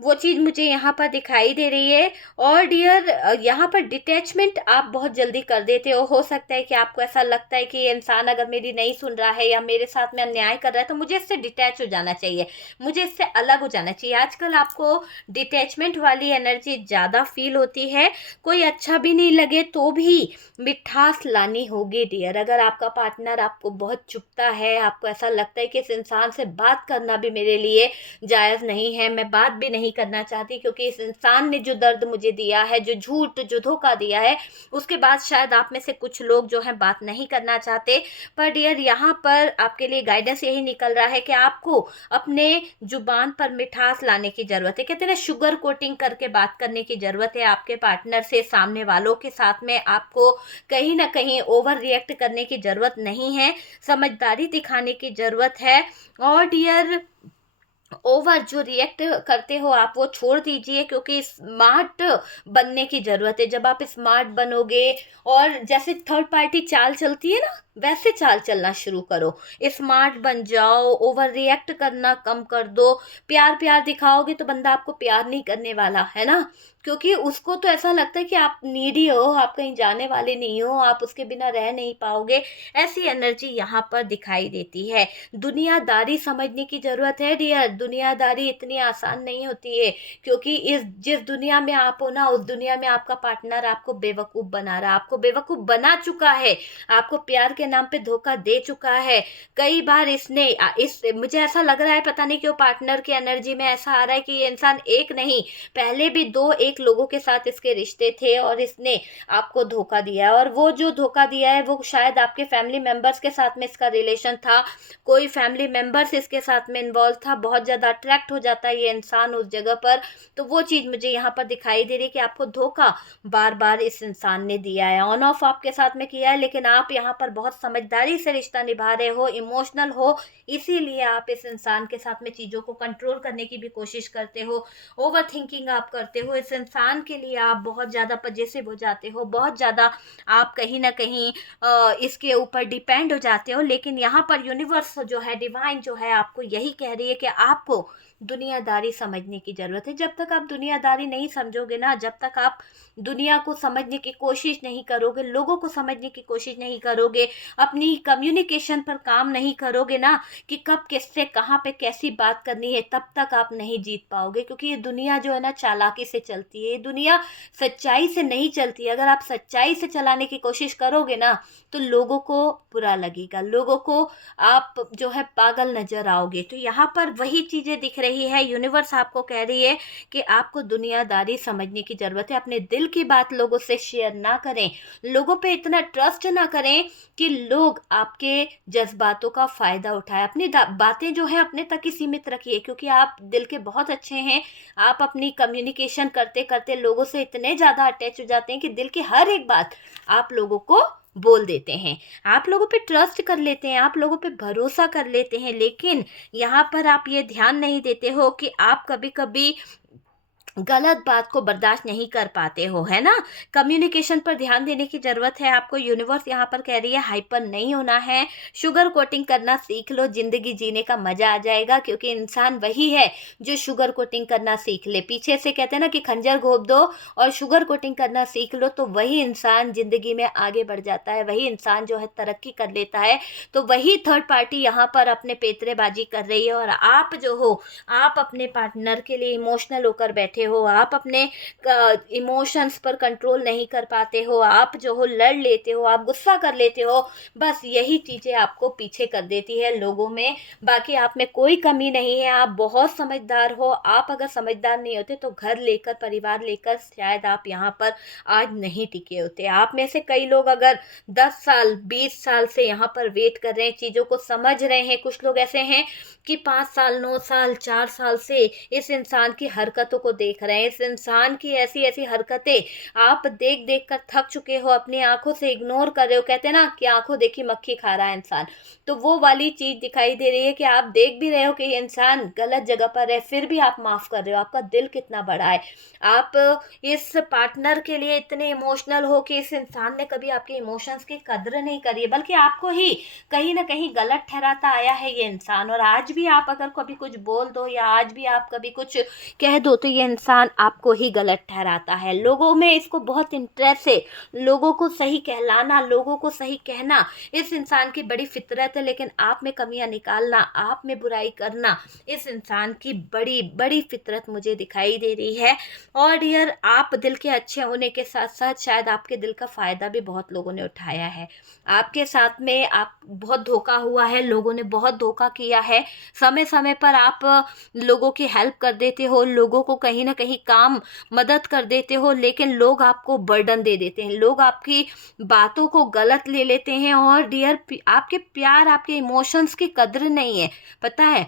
वो चीज़ मुझे यहाँ पर दिखाई दे रही है। और डियर यहाँ पर डिटैचमेंट आप बहुत जल्दी कर देते हो सकता है कि आपको ऐसा लगता है कि ये इंसान अगर मेरी नहीं सुन रहा है या मेरे साथ में अन्याय कर रहा है तो मुझे इससे डिटैच हो जाना चाहिए, मुझे इससे अलग हो जाना चाहिए। आजकल आपको डिटैचमेंट वाली एनर्जी ज़्यादा फील होती है, कोई अच्छा भी नहीं लगे तो भी मिठास लानी होगी डियर। अगर आपका पार्टनर आपको बहुत चुभता है, आपको ऐसा लगता है कि इस इंसान से बात करना भी मेरे लिए जायज़ नहीं है, मैं बात भी नहीं करना चाहती क्योंकि इस इंसान ने जो दर्द मुझे दिया है, जो झूठ जो धोखा दिया है, उसके बाद शायद आप में से कुछ लोग जो हैं बात नहीं करना चाहते। पर डियर यहाँ पर आपके लिए गाइडेंस यही निकल रहा है कि आपको अपने जुबान पर मिठास लाने की ज़रूरत है। कहते हैं ना, शुगर कोटिंग करके बात करने की ज़रूरत है आपके पार्टनर से। सामने वालों के साथ में आपको कहीं ना कहीं ओवर रिएक्ट करने की ज़रूरत नहीं है, समझदारी दिखाने की ज़रूरत है। और डियर ओवर जो रिएक्ट करते हो आप वो छोड़ दीजिए, क्योंकि स्मार्ट बनने की ज़रूरत है। जब आप स्मार्ट बनोगे और जैसे थर्ड पार्टी चाल चलती है ना, वैसे चाल चलना शुरू करो, स्मार्ट बन जाओ, ओवर रिएक्ट करना कम कर दो। प्यार प्यार दिखाओगे तो बंदा आपको प्यार नहीं करने वाला है ना, क्योंकि उसको तो ऐसा लगता है कि आप नीडी हो, आप कहीं जाने वाले नहीं हो, आप उसके बिना रह नहीं पाओगे। ऐसी एनर्जी यहाँ पर दिखाई देती है। दुनियादारी समझने की ज़रूरत है डियर, दुनियादारी इतनी आसान नहीं होती है, क्योंकि इस जिस दुनिया में आप हो ना, उस दुनिया में आपका पार्टनर आपको बेवकूफ़ बना रहा है, आपको बेवकूफ़ बना चुका है, आपको प्यार के नाम पे धोखा दे चुका है कई बार। इसने इस मुझे ऐसा लग रहा है, पता नहीं क्यों पार्टनर की एनर्जी में ऐसा आ रहा है कि ये इंसान एक नहीं, पहले भी दो एक लोगों के साथ इसके रिश्ते थे और इसने आपको धोखा दिया है। और वो जो धोखा दिया है वो शायद आपके फैमिली मेंबर्स के साथ में इसका रिलेशन था, कोई फैमिली मेंबर्स इसके साथ में इन्वॉल्व था, बहुत ज़्यादा अट्रैक्ट हो जाता है ये इंसान उस जगह पर। तो वो चीज़ मुझे यहाँ पर दिखाई दे रही है कि आपको धोखा बार बार इस इंसान ने दिया है, ऑन ऑफ आपके साथ में किया है, लेकिन आप यहाँ पर बहुत समझदारी से रिश्ता निभा रहे हो, इमोशनल हो, इसीलिए आप इस इंसान के साथ में चीज़ों को कंट्रोल करने की भी कोशिश करते हो, ओवर थिंकिंग आप करते हो, इस इंसान के लिए आप बहुत ज़्यादा पजेसिव हो जाते हो, बहुत ज़्यादा आप कहीं ना कहीं इसके ऊपर डिपेंड हो जाते हो। लेकिन यहाँ पर यूनिवर्स जो है, डिवाइन जो है, आपको यही कह रही है कि आपको दुनियादारी समझने की ज़रूरत है। जब तक आप दुनियादारी नहीं समझोगे ना, जब तक आप दुनिया को समझने की कोशिश नहीं करोगे, लोगों को समझने की कोशिश नहीं करोगे, अपनी कम्युनिकेशन पर काम नहीं करोगे ना कि कब किससे कहाँ पे कैसी बात करनी है, तब तक आप नहीं जीत पाओगे। क्योंकि ये दुनिया जो है ना चालाकी से चलती है, ये दुनिया सच्चाई से नहीं चलती है। अगर आप सच्चाई से चलाने की कोशिश करोगे ना तो लोगों को बुरा लगेगा, लोगों को आप जो है पागल नजर आओगे। तो यहाँ पर वही चीज़ें दिख रही है, यूनिवर्स आपको कह रही है कि आपको दुनियादारी समझने की ज़रूरत है। अपने दिल की बात लोगों से शेयर ना करें, लोगों पे इतना ट्रस्ट ना करें कि लोग आपके जज्बातों का फ़ायदा उठाएं। अपनी बातें जो है अपने तक ही सीमित रखिए, क्योंकि आप दिल के बहुत अच्छे हैं। आप अपनी कम्युनिकेशन करते करते लोगों से इतने ज़्यादा अटैच हो जाते हैं कि दिल की हर एक बात आप लोगों को बोल देते हैं, आप लोगों पे ट्रस्ट कर लेते हैं, आप लोगों पे भरोसा कर लेते हैं, लेकिन यहाँ पर आप ये ध्यान नहीं देते हो कि आप कभी कभी गलत बात को बर्दाश्त नहीं कर पाते हो, है ना? कम्युनिकेशन पर ध्यान देने की ज़रूरत है आपको। यूनिवर्स यहाँ पर कह रही है हाइपर नहीं होना है, शुगर कोटिंग करना सीख लो, ज़िंदगी जीने का मज़ा आ जाएगा, क्योंकि इंसान वही है जो शुगर कोटिंग करना सीख ले। पीछे से कहते हैं ना कि खंजर घोंप दो और शुगर कोटिंग करना सीख लो, तो वही इंसान ज़िंदगी में आगे बढ़ जाता है, वही इंसान जो है तरक्की कर लेता है। तो वही थर्ड पार्टी यहाँ पर अपने पेतरेबाजी कर रही है, और आप जो हो, आप अपने पार्टनर के लिए इमोशनल होकर बैठे हो, आप अपने इमोशंस पर कंट्रोल नहीं कर पाते हो, आप जो हो लड़ लेते हो, आप गुस्सा कर लेते हो। बस यही चीज़ें आपको पीछे कर देती है लोगों में। बाकी आप में कोई कमी नहीं है, आप बहुत समझदार हो। आप अगर समझदार नहीं होते तो घर लेकर, परिवार लेकर शायद आप यहाँ पर आज नहीं टिके होते। आप में से कई लोग अगर 10 साल 20 साल से यहाँ पर वेट कर रहे हैं, चीज़ों को समझ रहे हैं। कुछ लोग ऐसे हैं कि 5 साल 9 साल 4 साल से इस इंसान की हरकतों को देख रहे हैं, इस इंसान की ऐसी ऐसी हरकतें आप देख देख कर थक चुके हो, अपनी आंखों से इग्नोर कर रहे हो। कहते हैं ना कि आंखों देखी मक्खी खा रहा है इंसान, तो वो वाली चीज़ दिखाई दे रही है कि आप देख भी रहे हो कि ये इंसान गलत जगह पर है, फिर भी आप माफ़ कर रहे हो। आपका दिल कितना बड़ा है। आप इस पार्टनर के लिए इतने इमोशनल हो कि इस इंसान ने कभी आपके इमोशंस की कद्र नहीं करी है, बल्कि आपको ही कहीं ना कहीं गलत ठहराता आया है ये इंसान। और आज भी आप अगर कभी कुछ बोल दो या आज भी आप कभी कुछ कह दो तो ये इंसान आपको ही गलत ठहराता है। लोगों में इसको बहुत इंटरेस्ट है, लोगों को सही कहलाना, लोगों को सही कहना इस इंसान की बड़ी फितरत है। लेकिन आप में कमियां निकालना, आप में बुराई करना इस इंसान की बड़ी बड़ी फितरत मुझे दिखाई दे रही है। और डियर, आप दिल के अच्छे होने के साथ साथ शायद आपके दिल का फ़ायदा भी बहुत लोगों ने उठाया है। आपके साथ में आप बहुत धोखा हुआ है, लोगों ने बहुत धोखा किया है। समय समय पर आप लोगों की हेल्प कर देते हो, लोगों को कहीं ना कहीं काम मदद कर देते हो, लेकिन लोग आपको बर्डन दे देते हैं, लोग आपकी बातों को गलत ले लेते हैं। और डियर, आपके प्यार, आपके इमोशंस की कद्र नहीं है, पता है?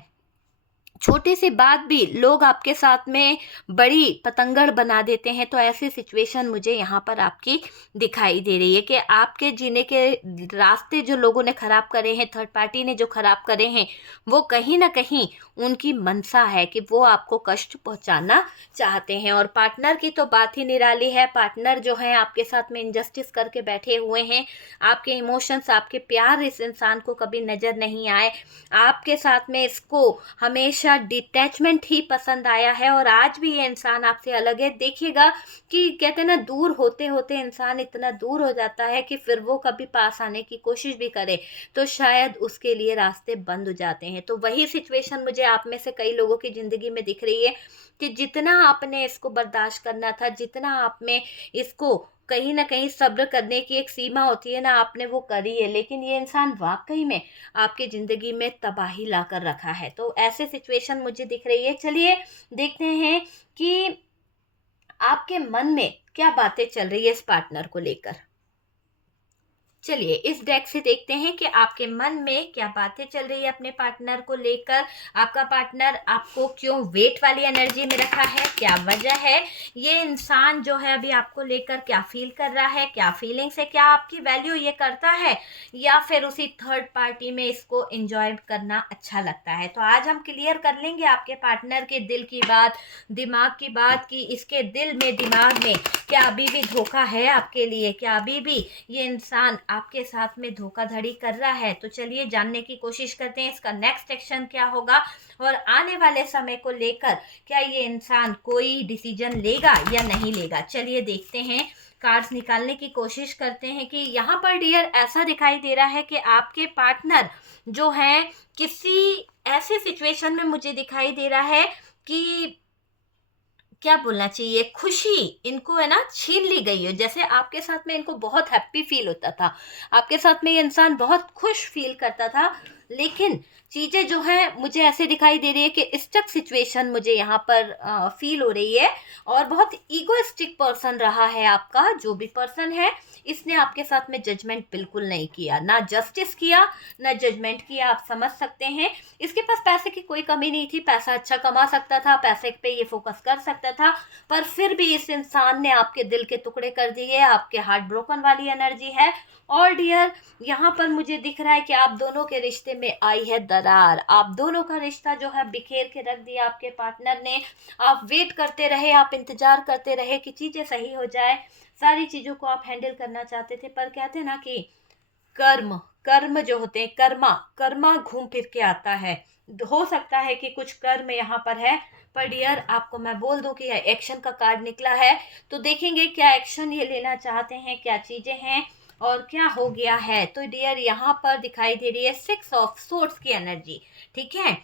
छोटी सी बात भी लोग आपके साथ में बड़ी पतंगड़ बना देते हैं। तो ऐसी सिचुएशन मुझे यहाँ पर आपकी दिखाई दे रही है कि आपके जीने के रास्ते जो लोगों ने ख़राब करे हैं, थर्ड पार्टी ने जो ख़राब करे हैं, वो कहीं ना कहीं उनकी मंशा है कि वो आपको कष्ट पहुँचाना चाहते हैं। और पार्टनर की तो बात ही निराली है। पार्टनर जो है आपके साथ में इनजस्टिस करके बैठे हुए हैं। आपके इमोशंस, आपके प्यार इस इंसान को कभी नज़र नहीं आए। आपके साथ में इसको हमेशा डिटैचमेंट ही पसंद आया है, और आज भी ये इंसान आपसे अलग है। देखिएगा कि कहते हैं ना, दूर होते होते इंसान इतना दूर हो जाता है कि फिर वो कभी पास आने की कोशिश भी करे तो शायद उसके लिए रास्ते बंद हो जाते हैं। तो वही सिचुएशन मुझे आप में से कई लोगों की ज़िंदगी में दिख रही है कि जितना आपने इसको बर्दाश्त करना था, जितना आप में इसको कहीं ना कहीं सब्र करने की एक सीमा होती है ना, आपने वो करी है, लेकिन ये इंसान वाकई में आपकी ज़िंदगी में तबाही ला कर रखा है। तो ऐसे सिचुएशन मुझे दिख रही है। चलिए देखते हैं कि आपके मन में क्या बातें चल रही है इस पार्टनर को लेकर। चलिए इस डेक से देखते हैं कि आपके मन में क्या बातें चल रही है अपने पार्टनर को लेकर। आपका पार्टनर आपको क्यों वेट वाली एनर्जी में रखा है, क्या वजह है, ये इंसान जो है अभी आपको लेकर क्या फील कर रहा है, क्या फीलिंग्स है, क्या आपकी वैल्यू ये करता है, या फिर उसी थर्ड पार्टी में इसको एंजॉय करना अच्छा लगता है। तो आज हम क्लियर कर लेंगे आपके पार्टनर के दिल की बात, दिमाग की बात, कि इसके दिल में, दिमाग में क्या अभी भी धोखा है आपके लिए, क्या अभी भी ये इंसान आपके साथ में धोखाधड़ी कर रहा है। तो चलिए जानने की कोशिश करते हैं इसका नेक्स्ट एक्शन क्या होगा, और आने वाले समय को लेकर क्या ये इंसान कोई डिसीजन लेगा या नहीं लेगा। चलिए देखते हैं, कार्ड्स निकालने की कोशिश करते हैं कि यहाँ पर डियर ऐसा दिखाई दे रहा है कि आपके पार्टनर जो हैं किसी ऐसी सिचुएशन में मुझे दिखाई दे रहा है कि क्या बोलना चाहिए, खुशी इनको है ना छीन ली गई है। जैसे आपके साथ में इनको बहुत हैप्पी फील होता था, आपके साथ में ये इंसान बहुत खुश फील करता था, लेकिन चीज़ें जो हैं मुझे ऐसे दिखाई दे रही है कि स्टक सिचुएशन मुझे यहाँ पर फील हो रही है। और बहुत ईगोइस्टिक पर्सन रहा है आपका जो भी पर्सन है। इसने आपके साथ में जजमेंट बिल्कुल नहीं किया, ना जस्टिस किया ना जजमेंट किया, आप समझ सकते हैं। इसके पास पैसे की कोई कमी नहीं थी, पैसा अच्छा कमा सकता था, पैसे पे ये फोकस कर सकता था, पर फिर भी इस इंसान ने आपके दिल के टुकड़े कर दिए, आपके हार्ट ब्रोकन वाली एनर्जी है। और डियर, यहाँ पर मुझे दिख रहा है कि आप दोनों के रिश्ते में आई है दरार, आप दोनों का रिश्ता जो है बिखेर के रख दिया आपके पार्टनर ने। आप वेट करते रहे, आप इंतजार करते रहे कि चीज़ें सही हो जाए, सारी चीज़ों को आप हैंडल करना चाहते थे, पर कहते हैं ना कि कर्म कर्म जो होते हैं, कर्मा कर्मा घूम फिर के आता है। हो सकता है कि कुछ कर्म यहाँ पर है, पर डियर आपको मैं बोल दूं कि यह एक्शन का कार्ड निकला है, तो देखेंगे क्या एक्शन ये लेना चाहते हैं, क्या चीज़ें हैं और क्या हो गया है। तो डियर यहाँ पर दिखाई दे रही है 6 ऑफ सोर्ड्स की एनर्जी, ठीक है।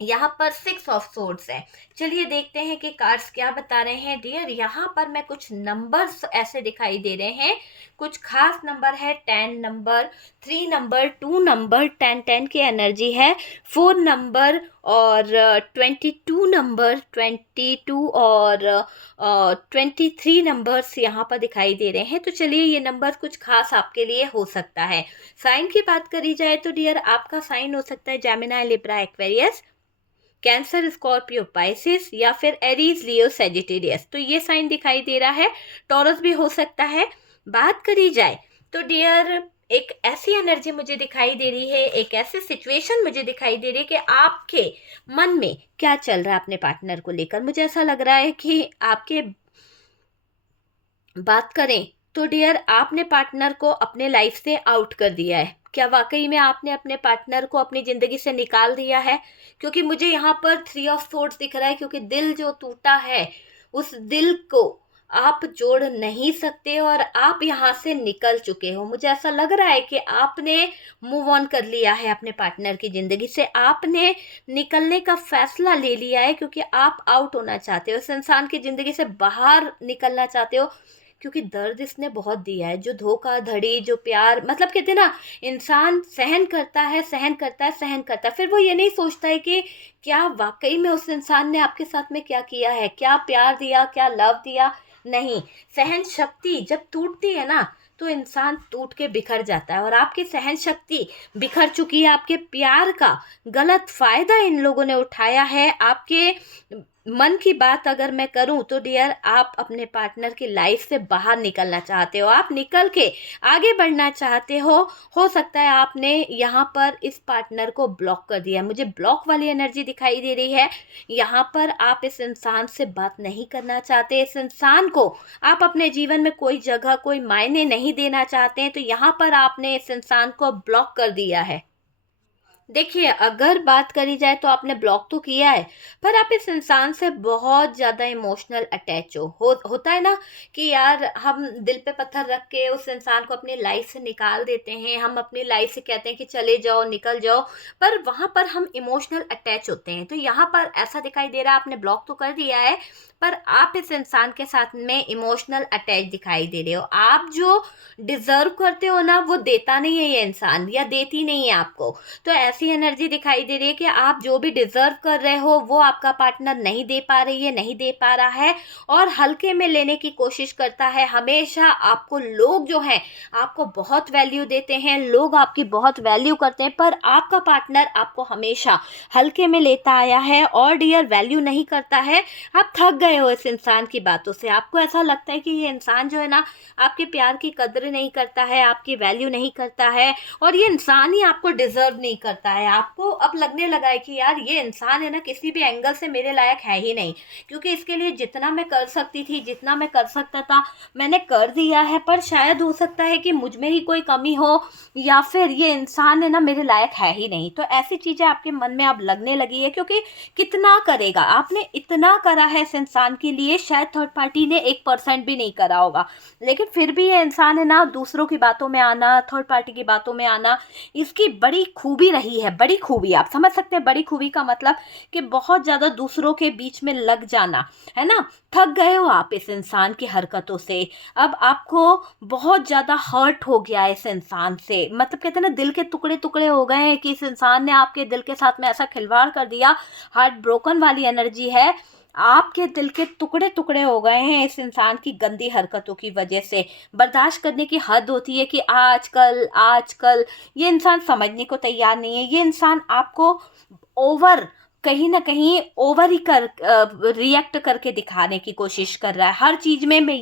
यहाँ पर 6 ऑफ सोर्ड्स है। चलिए देखते हैं कि कार्ड्स क्या बता रहे हैं डियर। यहाँ पर मैं कुछ नंबर्स ऐसे दिखाई दे रहे हैं, कुछ खास नंबर है। 10 नंबर, 3 नंबर, 2 नंबर, 10 की एनर्जी है, 4 नंबर और 22 नंबर, 22 और 23 नंबर्स यहाँ पर दिखाई दे रहे हैं। तो चलिए ये नंबर कुछ खास आपके लिए हो सकता है। साइन की बात करी जाए तो डियर आपका साइन हो सकता है Gemini, Libra, Aquarius, cancer, Scorpio, Pisces या फिर एरीज, लियो, सेजिटेरियस। तो ये साइन दिखाई दे रहा है। टॉरस भी हो सकता है। बात करी जाए तो डियर एक ऐसी एनर्जी मुझे दिखाई दे रही है, एक ऐसी सिचुएशन मुझे दिखाई दे रही है कि आपके मन में क्या चल रहा है अपने पार्टनर को लेकर। मुझे ऐसा लग रहा है कि आपके बात करें तो डियर आपने पार्टनर को अपने लाइफ से आउट कर दिया है। क्या वाकई में आपने अपने पार्टनर को अपनी ज़िंदगी से निकाल दिया है? क्योंकि मुझे यहाँ पर 3 ऑफ सोर्ड्स दिख रहा है, क्योंकि दिल जो टूटा है उस दिल को आप जोड़ नहीं सकते और आप यहाँ से निकल चुके हो। मुझे ऐसा लग रहा है कि आपने मूव ऑन कर लिया है अपने पार्टनर की ज़िंदगी से, आपने निकलने का फैसला ले लिया है, क्योंकि आप आउट होना चाहते हो, इस इंसान की ज़िंदगी से बाहर निकलना चाहते हो। क्योंकि दर्द इसने बहुत दिया है, जो धोखाधड़ी, जो प्यार, मतलब कहते हैं ना इंसान सहन करता है, सहन करता है, सहन करता है, फिर वो ये नहीं सोचता है कि क्या वाकई में उस इंसान ने आपके साथ में क्या किया है, क्या प्यार दिया, क्या लव दिया। नहीं, सहन शक्ति जब टूटती है ना तो इंसान टूट के बिखर जाता है, और आपकी सहन शक्ति बिखर चुकी है। आपके प्यार का गलत फायदा इन लोगों ने उठाया है। आपके मन की बात अगर मैं करूं तो डियर आप अपने पार्टनर की लाइफ से बाहर निकलना चाहते हो, आप निकल के आगे बढ़ना चाहते हो सकता है आपने यहाँ पर इस पार्टनर को ब्लॉक कर दिया। मुझे ब्लॉक वाली एनर्जी दिखाई दे रही है। यहाँ पर आप इस इंसान से बात नहीं करना चाहते, इस इंसान को आप अपने जीवन में कोई जगह, कोई मायने नहीं देना चाहते हैं, तो यहाँ पर आपने इस इंसान को ब्लॉक कर दिया है। देखिए, अगर बात करी जाए तो आपने ब्लॉक तो किया है, पर आप इस इंसान से बहुत ज़्यादा इमोशनल अटैच होता है ना कि यार हम दिल पे पत्थर रख के उस इंसान को अपनी लाइफ से निकाल देते हैं, हम अपनी लाइफ से कहते हैं कि चले जाओ, निकल जाओ, पर वहाँ पर हम इमोशनल अटैच होते हैं। तो यहाँ पर ऐसा दिखाई दे रहा है आपने ब्लॉक तो कर दिया है, पर आप इस इंसान के साथ में इमोशनल अटैच दिखाई दे रहे हो। आप जो डिज़र्व करते हो ना वो देता नहीं है ये इंसान, या देती नहीं है आपको। तो ऐसी एनर्जी दिखाई दे रही है कि आप जो भी डिजर्व कर रहे हो वो आपका पार्टनर नहीं दे पा रही है, नहीं दे पा रहा है, और हल्के में लेने की कोशिश करता है। हमेशा आपको लोग जो हैं आपको बहुत वैल्यू देते हैं, लोग आपकी बहुत वैल्यू करते हैं, पर आपका पार्टनर आपको हमेशा हल्के में लेता आया है और डियर वैल्यू नहीं करता है। आप थक गए हो इस इंसान की बातों से, आपको ऐसा लगता है कि ये इंसान जो है ना आपके प्यार की कदर नहीं करता है, आपकी वैल्यू नहीं करता है, और ये इंसान ही आपको डिजर्व नहीं करता है। आपको अब लगने लगा है कि यार ये इंसान है ना किसी भी एंगल से मेरे लायक है ही नहीं, क्योंकि इसके लिए जितना मैं कर सकती थी, जितना मैं कर सकता था मैंने कर दिया है, पर शायद हो सकता है कि मुझ में ही कोई कमी हो, या फिर ये इंसान है ना मेरे लायक है ही नहीं। तो ऐसी चीज़ें आपके मन में अब लगने लगी है, क्योंकि कितना करेगा, आपने इतना करा है इस इंसान इंसान के लिए शायद थर्ड पार्टी ने 1% भी नहीं करा होगा, लेकिन फिर भी ये इंसान है ना, दूसरों की बातों में आना, थर्ड पार्टी की बातों में आना, इसकी बड़ी खूबी रही है। बड़ी खूबी, आप समझ सकते हैं बड़ी खूबी का मतलब कि बहुत ज़्यादा दूसरों के बीच में लग जाना, है ना। थक गए हो आप इस इंसान की हरकतों से, अब आपको बहुत ज़्यादा हर्ट हो गया है इस इंसान से, मतलब कहते हैं ना दिल के टुकड़े टुकड़े हो गए हैं कि इस इंसान ने आपके दिल के साथ में ऐसा खिलवाड़ कर दिया। हार्ट ब्रोकन वाली एनर्जी है, आपके दिल के टुकड़े टुकड़े हो गए हैं इस इंसान की गंदी हरकतों की वजह से। बर्दाश्त करने की हद होती है कि आजकल आजकल ये इंसान समझने को तैयार नहीं है। ये इंसान आपको ओवर, कहीं ना कहीं ओवर ही कर रिएक्ट करके दिखाने की कोशिश कर रहा है हर चीज़ में। मैं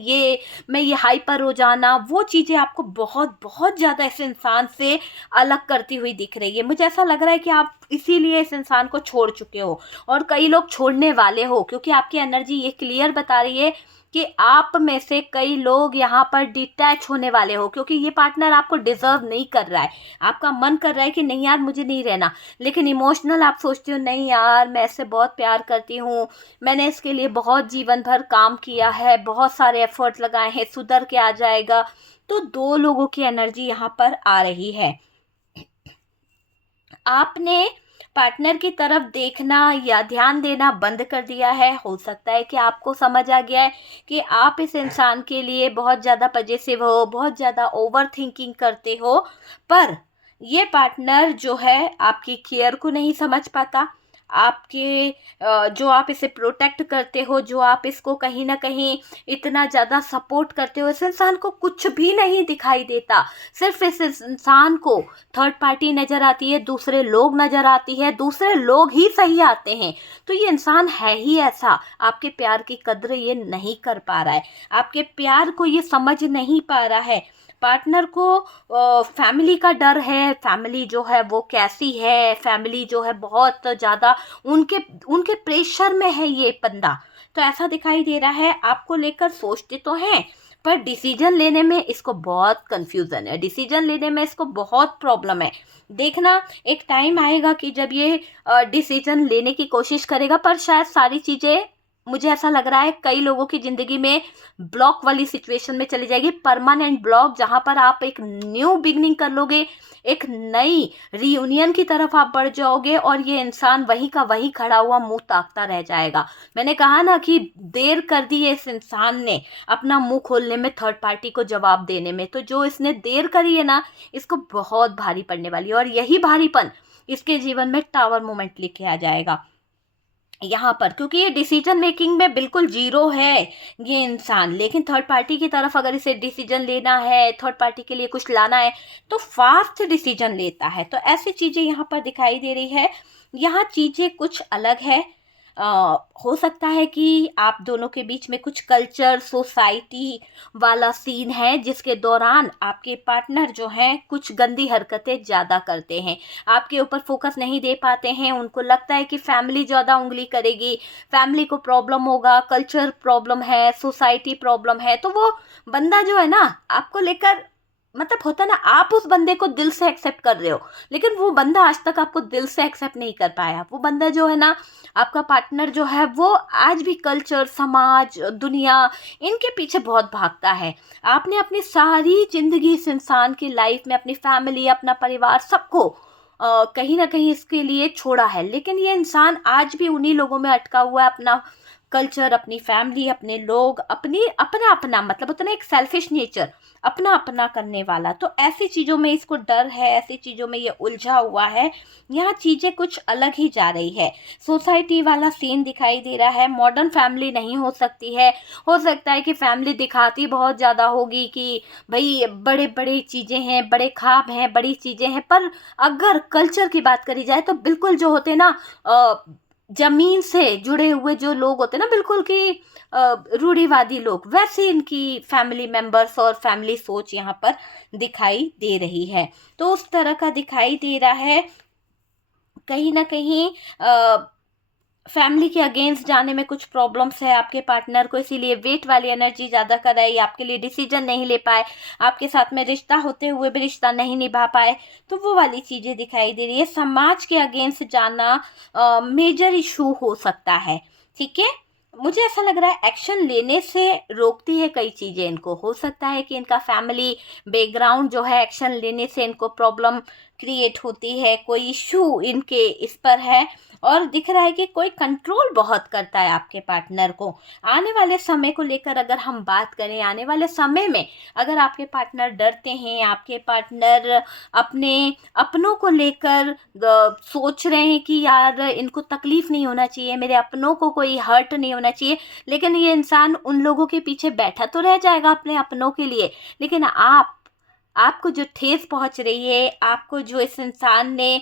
ये हाइपर हो जाना, वो चीज़ें आपको बहुत बहुत ज़्यादा इस इंसान से अलग करती हुई दिख रही है। मुझे ऐसा लग रहा है कि आप इसीलिए इस इंसान को छोड़ चुके हो, और कई लोग छोड़ने वाले हो, क्योंकि आपकी एनर्जी ये क्लियर बता रही है कि आप में से कई लोग यहाँ पर डिटैच होने वाले हो, क्योंकि ये पार्टनर आपको डिजर्व नहीं कर रहा है। आपका मन कर रहा है कि नहीं यार मुझे नहीं रहना, लेकिन इमोशनल आप सोचते हो नहीं यार मैं इससे बहुत प्यार करती हूँ, मैंने इसके लिए बहुत जीवन भर काम किया है, बहुत सारे एफर्ट लगाए हैं, सुधर के आ जाएगा। तो दो लोगों की एनर्जी यहाँ पर आ रही है। आपने पार्टनर की तरफ देखना या ध्यान देना बंद कर दिया है। हो सकता है कि आपको समझ आ गया है कि आप इस इंसान के लिए बहुत ज़्यादा पजेसिव हो, बहुत ज़्यादा ओवर थिंकिंग करते हो, पर ये पार्टनर जो है आपकी केयर को नहीं समझ पाता। आपके जो आप इसे प्रोटेक्ट करते हो, जो आप इसको कहीं ना कहीं इतना ज़्यादा सपोर्ट करते हो, इस इंसान को कुछ भी नहीं दिखाई देता। सिर्फ इस इंसान को थर्ड पार्टी नज़र आती है, दूसरे लोग नज़र आती है, दूसरे लोग ही सही आते हैं। तो ये इंसान है ही ऐसा, आपके प्यार की कद्र ये नहीं कर पा रहा है, आपके प्यार को ये समझ नहीं पा रहा है। पार्टनर को फैमिली का डर है, फैमिली जो है वो कैसी है, फैमिली जो है बहुत ज़्यादा उनके उनके प्रेशर में है ये बंदा। तो ऐसा दिखाई दे रहा है, आपको लेकर सोचते तो हैं पर डिसीजन लेने में इसको बहुत कंफ्यूजन है, डिसीजन लेने में इसको बहुत प्रॉब्लम है। देखना एक टाइम आएगा कि जब ये डिसीजन लेने की कोशिश करेगा, पर शायद सारी चीज़ें, मुझे ऐसा लग रहा है कई लोगों की ज़िंदगी में ब्लॉक वाली सिचुएशन में चली जाएगी, परमानेंट ब्लॉक, जहाँ पर आप एक न्यू बिगनिंग कर लोगे, एक नई रीयूनियन की तरफ आप बढ़ जाओगे, और ये इंसान वहीं का वहीं खड़ा हुआ मुंह ताकता रह जाएगा। मैंने कहा ना कि देर कर दी है इस इंसान ने अपना मुंह खोलने में, थर्ड पार्टी को जवाब देने में। तो जो इसने देर करी है ना, इसको बहुत भारी पड़ने वाली है, और यही भारीपन इसके जीवन में टावर मोमेंट लेके आ जाएगा यहाँ पर, क्योंकि ये डिसीजन मेकिंग में बिल्कुल जीरो है ये इंसान। लेकिन थर्ड पार्टी की तरफ अगर इसे डिसीजन लेना है, थर्ड पार्टी के लिए कुछ लाना है, तो फास्ट डिसीजन लेता है। तो ऐसी चीज़ें यहाँ पर दिखाई दे रही है। यहाँ चीज़ें कुछ अलग है। हो सकता है कि आप दोनों के बीच में कुछ कल्चर सोसाइटी वाला सीन है, जिसके दौरान आपके पार्टनर जो हैं कुछ गंदी हरकतें ज़्यादा करते हैं, आपके ऊपर फोकस नहीं दे पाते हैं। उनको लगता है कि फैमिली ज़्यादा उंगली करेगी, फैमिली को प्रॉब्लम होगा, कल्चर प्रॉब्लम है, सोसाइटी प्रॉब्लम है। तो वो बंदा जो है ना आपको लेकर, मतलब होता ना, आप उस बंदे को दिल से एक्सेप्ट कर रहे हो, लेकिन वो बंदा आज तक आपको दिल से एक्सेप्ट नहीं कर पाया। वो बंदा जो है ना, आपका पार्टनर जो है, वो आज भी कल्चर, समाज, दुनिया, इनके पीछे बहुत भागता है। आपने अपनी सारी जिंदगी इस इंसान की लाइफ में अपनी फैमिली, अपना परिवार, सबको कहीं ना कहीं इसके लिए छोड़ा है, लेकिन ये इंसान आज भी उन्हीं लोगों में अटका हुआ है। अपना कल्चर, अपनी फैमिली, अपने लोग, अपनी अपना अपना, मतलब होता ना एक सेल्फिश नेचर, अपना अपना करने वाला। तो ऐसी चीज़ों में इसको डर है, ऐसी चीज़ों में ये उलझा हुआ है। यहाँ चीज़ें कुछ अलग ही जा रही है, सोसाइटी वाला सीन दिखाई दे रहा है। मॉडर्न फैमिली नहीं हो सकती है। हो सकता है कि फैमिली दिखाती बहुत ज़्यादा होगी कि भाई बड़े बड़े चीज़ें हैं, बड़े ख्वाब हैं, बड़ी चीज़ें हैं, पर अगर कल्चर की बात करी जाए तो बिल्कुल जो होते ना जमीन से जुड़े हुए जो लोग होते ना, बिल्कुल कि रूढ़िवादी लोग, वैसे इनकी फैमिली मेंबर्स और फैमिली सोच यहाँ पर दिखाई दे रही है। तो उस तरह का दिखाई दे रहा है। कहीं ना कहीं फैमिली के अगेंस्ट जाने में कुछ प्रॉब्लम्स है आपके पार्टनर को, इसीलिए वेट वाली एनर्जी ज़्यादा कर रहा है, आपके लिए डिसीजन नहीं ले पाए, आपके साथ में रिश्ता होते हुए भी रिश्ता नहीं निभा पाए। तो वो वाली चीज़ें दिखाई दे रही है। समाज के अगेंस्ट जाना मेजर इशू हो सकता है, ठीक है। मुझे ऐसा लग रहा है एक्शन लेने से रोकती है कई चीज़ें इनको। हो सकता है कि इनका फैमिली बैकग्राउंड जो है एक्शन लेने से इनको प्रॉब्लम क्रिएट होती है, कोई इशू इनके इस पर है, और दिख रहा है कि कोई कंट्रोल बहुत करता है आपके पार्टनर को। आने वाले समय को लेकर अगर हम बात करें, आने वाले समय में अगर आपके पार्टनर डरते हैं, आपके पार्टनर अपने अपनों को लेकर सोच रहे हैं कि यार इनको तकलीफ नहीं होना चाहिए, मेरे अपनों को कोई हर्ट नहीं होना चाहिए, लेकिन ये इंसान उन लोगों के पीछे बैठा तो रह जाएगा अपने अपनों के लिए, लेकिन आपको जो ठेस पहुंच रही है, आपको जो इस इंसान ने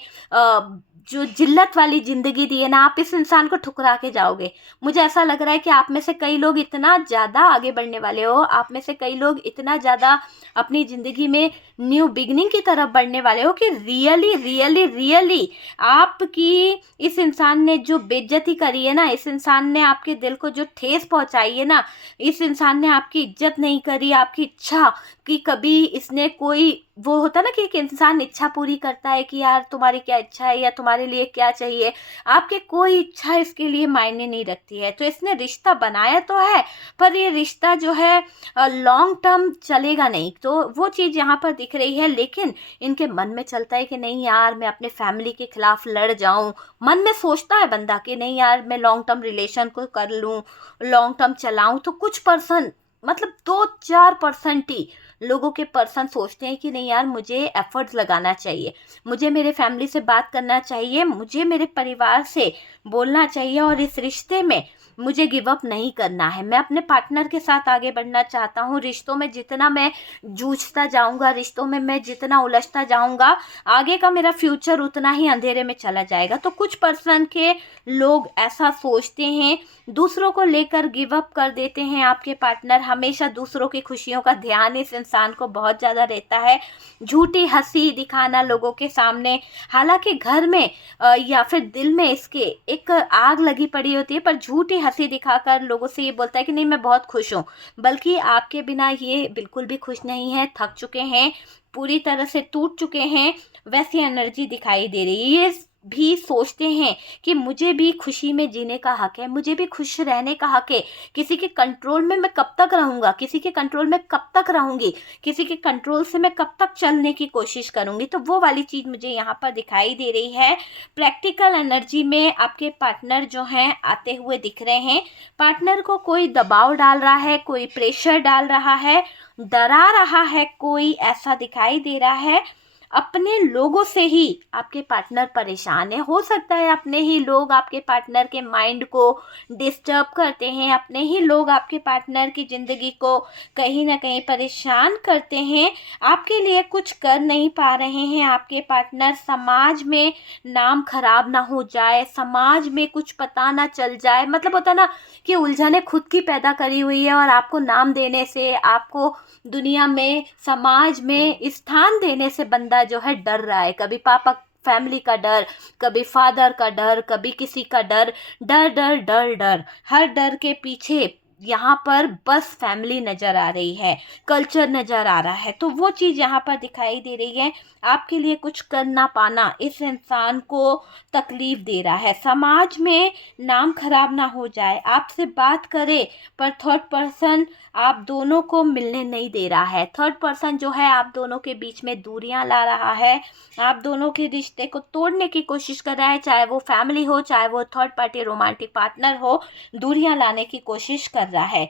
जो जिल्लत वाली ज़िंदगी दी है ना, आप इस इंसान को ठुकरा के जाओगे। मुझे ऐसा लग रहा है कि आप में से कई लोग इतना ज़्यादा आगे बढ़ने वाले हो, आप में से कई लोग इतना ज़्यादा अपनी ज़िंदगी में न्यू बिगनिंग की तरफ बढ़ने वाले हो कि रियली रियली रियली आपकी इस इंसान ने जो बेइज्जती करी है ना, इस इंसान ने आपके दिल को जो ठेस पहुंचाई है ना, इस इंसान ने आपकी इज्जत नहीं करी, आपकी इच्छा कि कभी इसने कोई, वो होता ना कि एक इंसान इच्छा पूरी करता है कि यार तुम्हारी क्या इच्छा है या तुम्हारे लिए क्या चाहिए, आपके कोई इच्छा इसके लिए मायने नहीं रखती है। तो इसने रिश्ता बनाया तो है, पर ये रिश्ता जो है लॉन्ग टर्म चलेगा नहीं, तो वो चीज़ यहाँ पर दिख रही है। लेकिन इनके मन में चलता है कि नहीं यार मैं अपने फैमिली के खिलाफ लड़ जाऊं, मन में सोचता है बंदा कि नहीं यार मैं लॉन्ग टर्म रिलेशन को कर लूं, लॉन्ग टर्म चलाऊं। तो कुछ पर्सन, मतलब 2-4% ही लोगों के पर्सन सोचते हैं कि नहीं यार मुझे एफर्ट्स लगाना चाहिए, मुझे मेरे फैमिली से बात करना चाहिए, मुझे मेरे परिवार से बोलना चाहिए, और इस रिश्ते में मुझे गिव अप नहीं करना है, मैं अपने पार्टनर के साथ आगे बढ़ना चाहता हूँ। रिश्तों में जितना मैं जूझता जाऊँगा, रिश्तों में मैं जितना उलझता जाऊँगा, आगे का मेरा फ्यूचर उतना ही अंधेरे में चला जाएगा। तो कुछ पर्सन के लोग ऐसा सोचते हैं, दूसरों को लेकर गिव अप कर देते हैं। आपके पार्टनर हमेशा दूसरों की खुशियों का ध्यान इस इंसान को बहुत ज़्यादा रहता है, झूठी हंसी दिखाना लोगों के सामने, हालांकि घर में या फिर दिल में इसके एक आग लगी पड़ी होती है, पर झूठी हंसी दिखाकर लोगों से ये बोलता है कि नहीं मैं बहुत खुश हूँ, बल्कि आपके बिना ये बिल्कुल भी खुश नहीं है, थक चुके हैं, पूरी तरह से टूट चुके हैं, वैसी एनर्जी दिखाई दे रही है। ये भी सोचते हैं कि मुझे भी खुशी में जीने का हक है, मुझे भी खुश रहने का हक है, किसी के कंट्रोल में मैं कब तक रहूँगा, किसी के कंट्रोल में कब तक रहूँगी, किसी के कंट्रोल से मैं कब तक चलने की कोशिश करूँगी। तो वो वाली चीज़ मुझे यहाँ पर दिखाई दे रही है। प्रैक्टिकल एनर्जी में आपके पार्टनर जो हैं आते हुए दिख रहे हैं। पार्टनर को कोई दबाव डाल रहा है, कोई प्रेशर डाल रहा है, डरा रहा है कोई, ऐसा दिखाई दे रहा है। अपने लोगों से ही आपके पार्टनर परेशान है, हो सकता है अपने ही लोग आपके पार्टनर के माइंड को डिस्टर्ब करते हैं, अपने ही लोग आपके पार्टनर की ज़िंदगी को कहीं ना कहीं परेशान करते हैं, आपके लिए कुछ कर नहीं पा रहे हैं आपके पार्टनर। समाज में नाम खराब ना हो जाए, समाज में कुछ पता ना चल जाए, मतलब होता ना कि उलझने खुद की पैदा करी हुई है, और आपको नाम देने से, आपको दुनिया में समाज में स्थान देने से बंदा जो है डर रहा है। कभी पापा फैमिली का डर, कभी फादर का डर, कभी किसी का डर, डर डर डर डर, हर डर के पीछे यहाँ पर बस फैमिली नज़र आ रही है, कल्चर नज़र आ रहा है। तो वो चीज़ यहाँ पर दिखाई दे रही है। आपके लिए कुछ कर ना पाना इस इंसान को तकलीफ दे रहा है, समाज में नाम खराब ना हो जाए, आपसे बात करे पर थर्ड पर्सन आप दोनों को मिलने नहीं दे रहा है, थर्ड पर्सन जो है आप दोनों के बीच में दूरियां ला रहा है, आप दोनों के रिश्ते को तोड़ने की कोशिश कर रहा है, चाहे वो फैमिली हो, चाहे वो थर्ड पार्टी रोमांटिक पार्टनर हो, दूरियां लाने की कोशिश कर रहा है।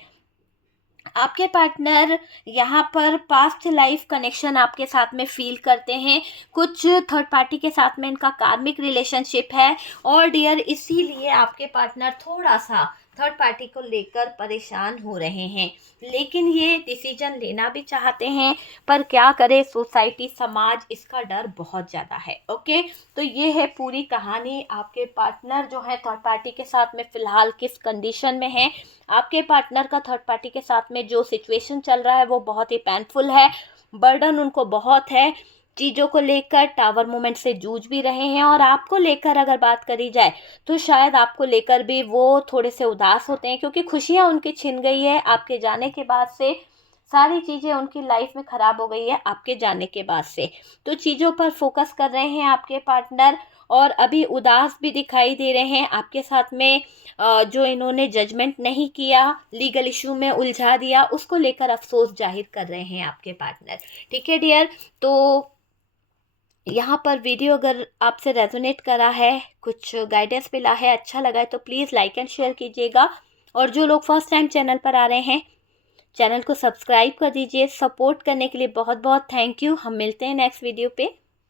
आपके पार्टनर यहाँ पर पास्ट लाइफ कनेक्शन आपके साथ में फील करते हैं, कुछ थर्ड पार्टी के साथ में इनका कार्मिक रिलेशनशिप है, और डियर इसीलिए आपके पार्टनर थोड़ा सा थर्ड पार्टी को लेकर परेशान हो रहे हैं, लेकिन ये डिसीजन लेना भी चाहते हैं, पर क्या करे, सोसाइटी समाज इसका डर बहुत ज़्यादा है। ओके, तो ये है पूरी कहानी। आपके पार्टनर जो है थर्ड पार्टी के साथ में फ़िलहाल किस कंडीशन में है, आपके पार्टनर का थर्ड पार्टी के साथ में जो सिचुएशन चल रहा है वो बहुत ही पेनफुल है, बर्डन उनको बहुत है, चीज़ों को लेकर टावर मोमेंट से जूझ भी रहे हैं, और आपको लेकर अगर बात करी जाए तो शायद आपको लेकर भी वो थोड़े से उदास होते हैं, क्योंकि खुशियां उनकी छिन गई है आपके जाने के बाद से। सारी चीज़ें उनकी लाइफ में ख़राब हो गई है आपके जाने के बाद से। तो चीज़ों पर फोकस कर रहे हैं आपके पार्टनर, और अभी उदास भी दिखाई दे रहे हैं आपके साथ में। जो इन्होंने जजमेंट नहीं किया, लीगल इशू में उलझा दिया, उसको लेकर अफसोस जाहिर कर रहे हैं आपके पार्टनर। ठीक है डियर, तो यहाँ पर वीडियो अगर आपसे रेजोनेट करा है, कुछ गाइडेंस मिला है, अच्छा लगा है, तो प्लीज़ लाइक एंड शेयर कीजिएगा। और जो लोग फर्स्ट टाइम चैनल पर आ रहे हैं, चैनल को सब्सक्राइब कर दीजिए। सपोर्ट करने के लिए बहुत बहुत थैंक यू। हम मिलते हैं नेक्स्ट वीडियो पे।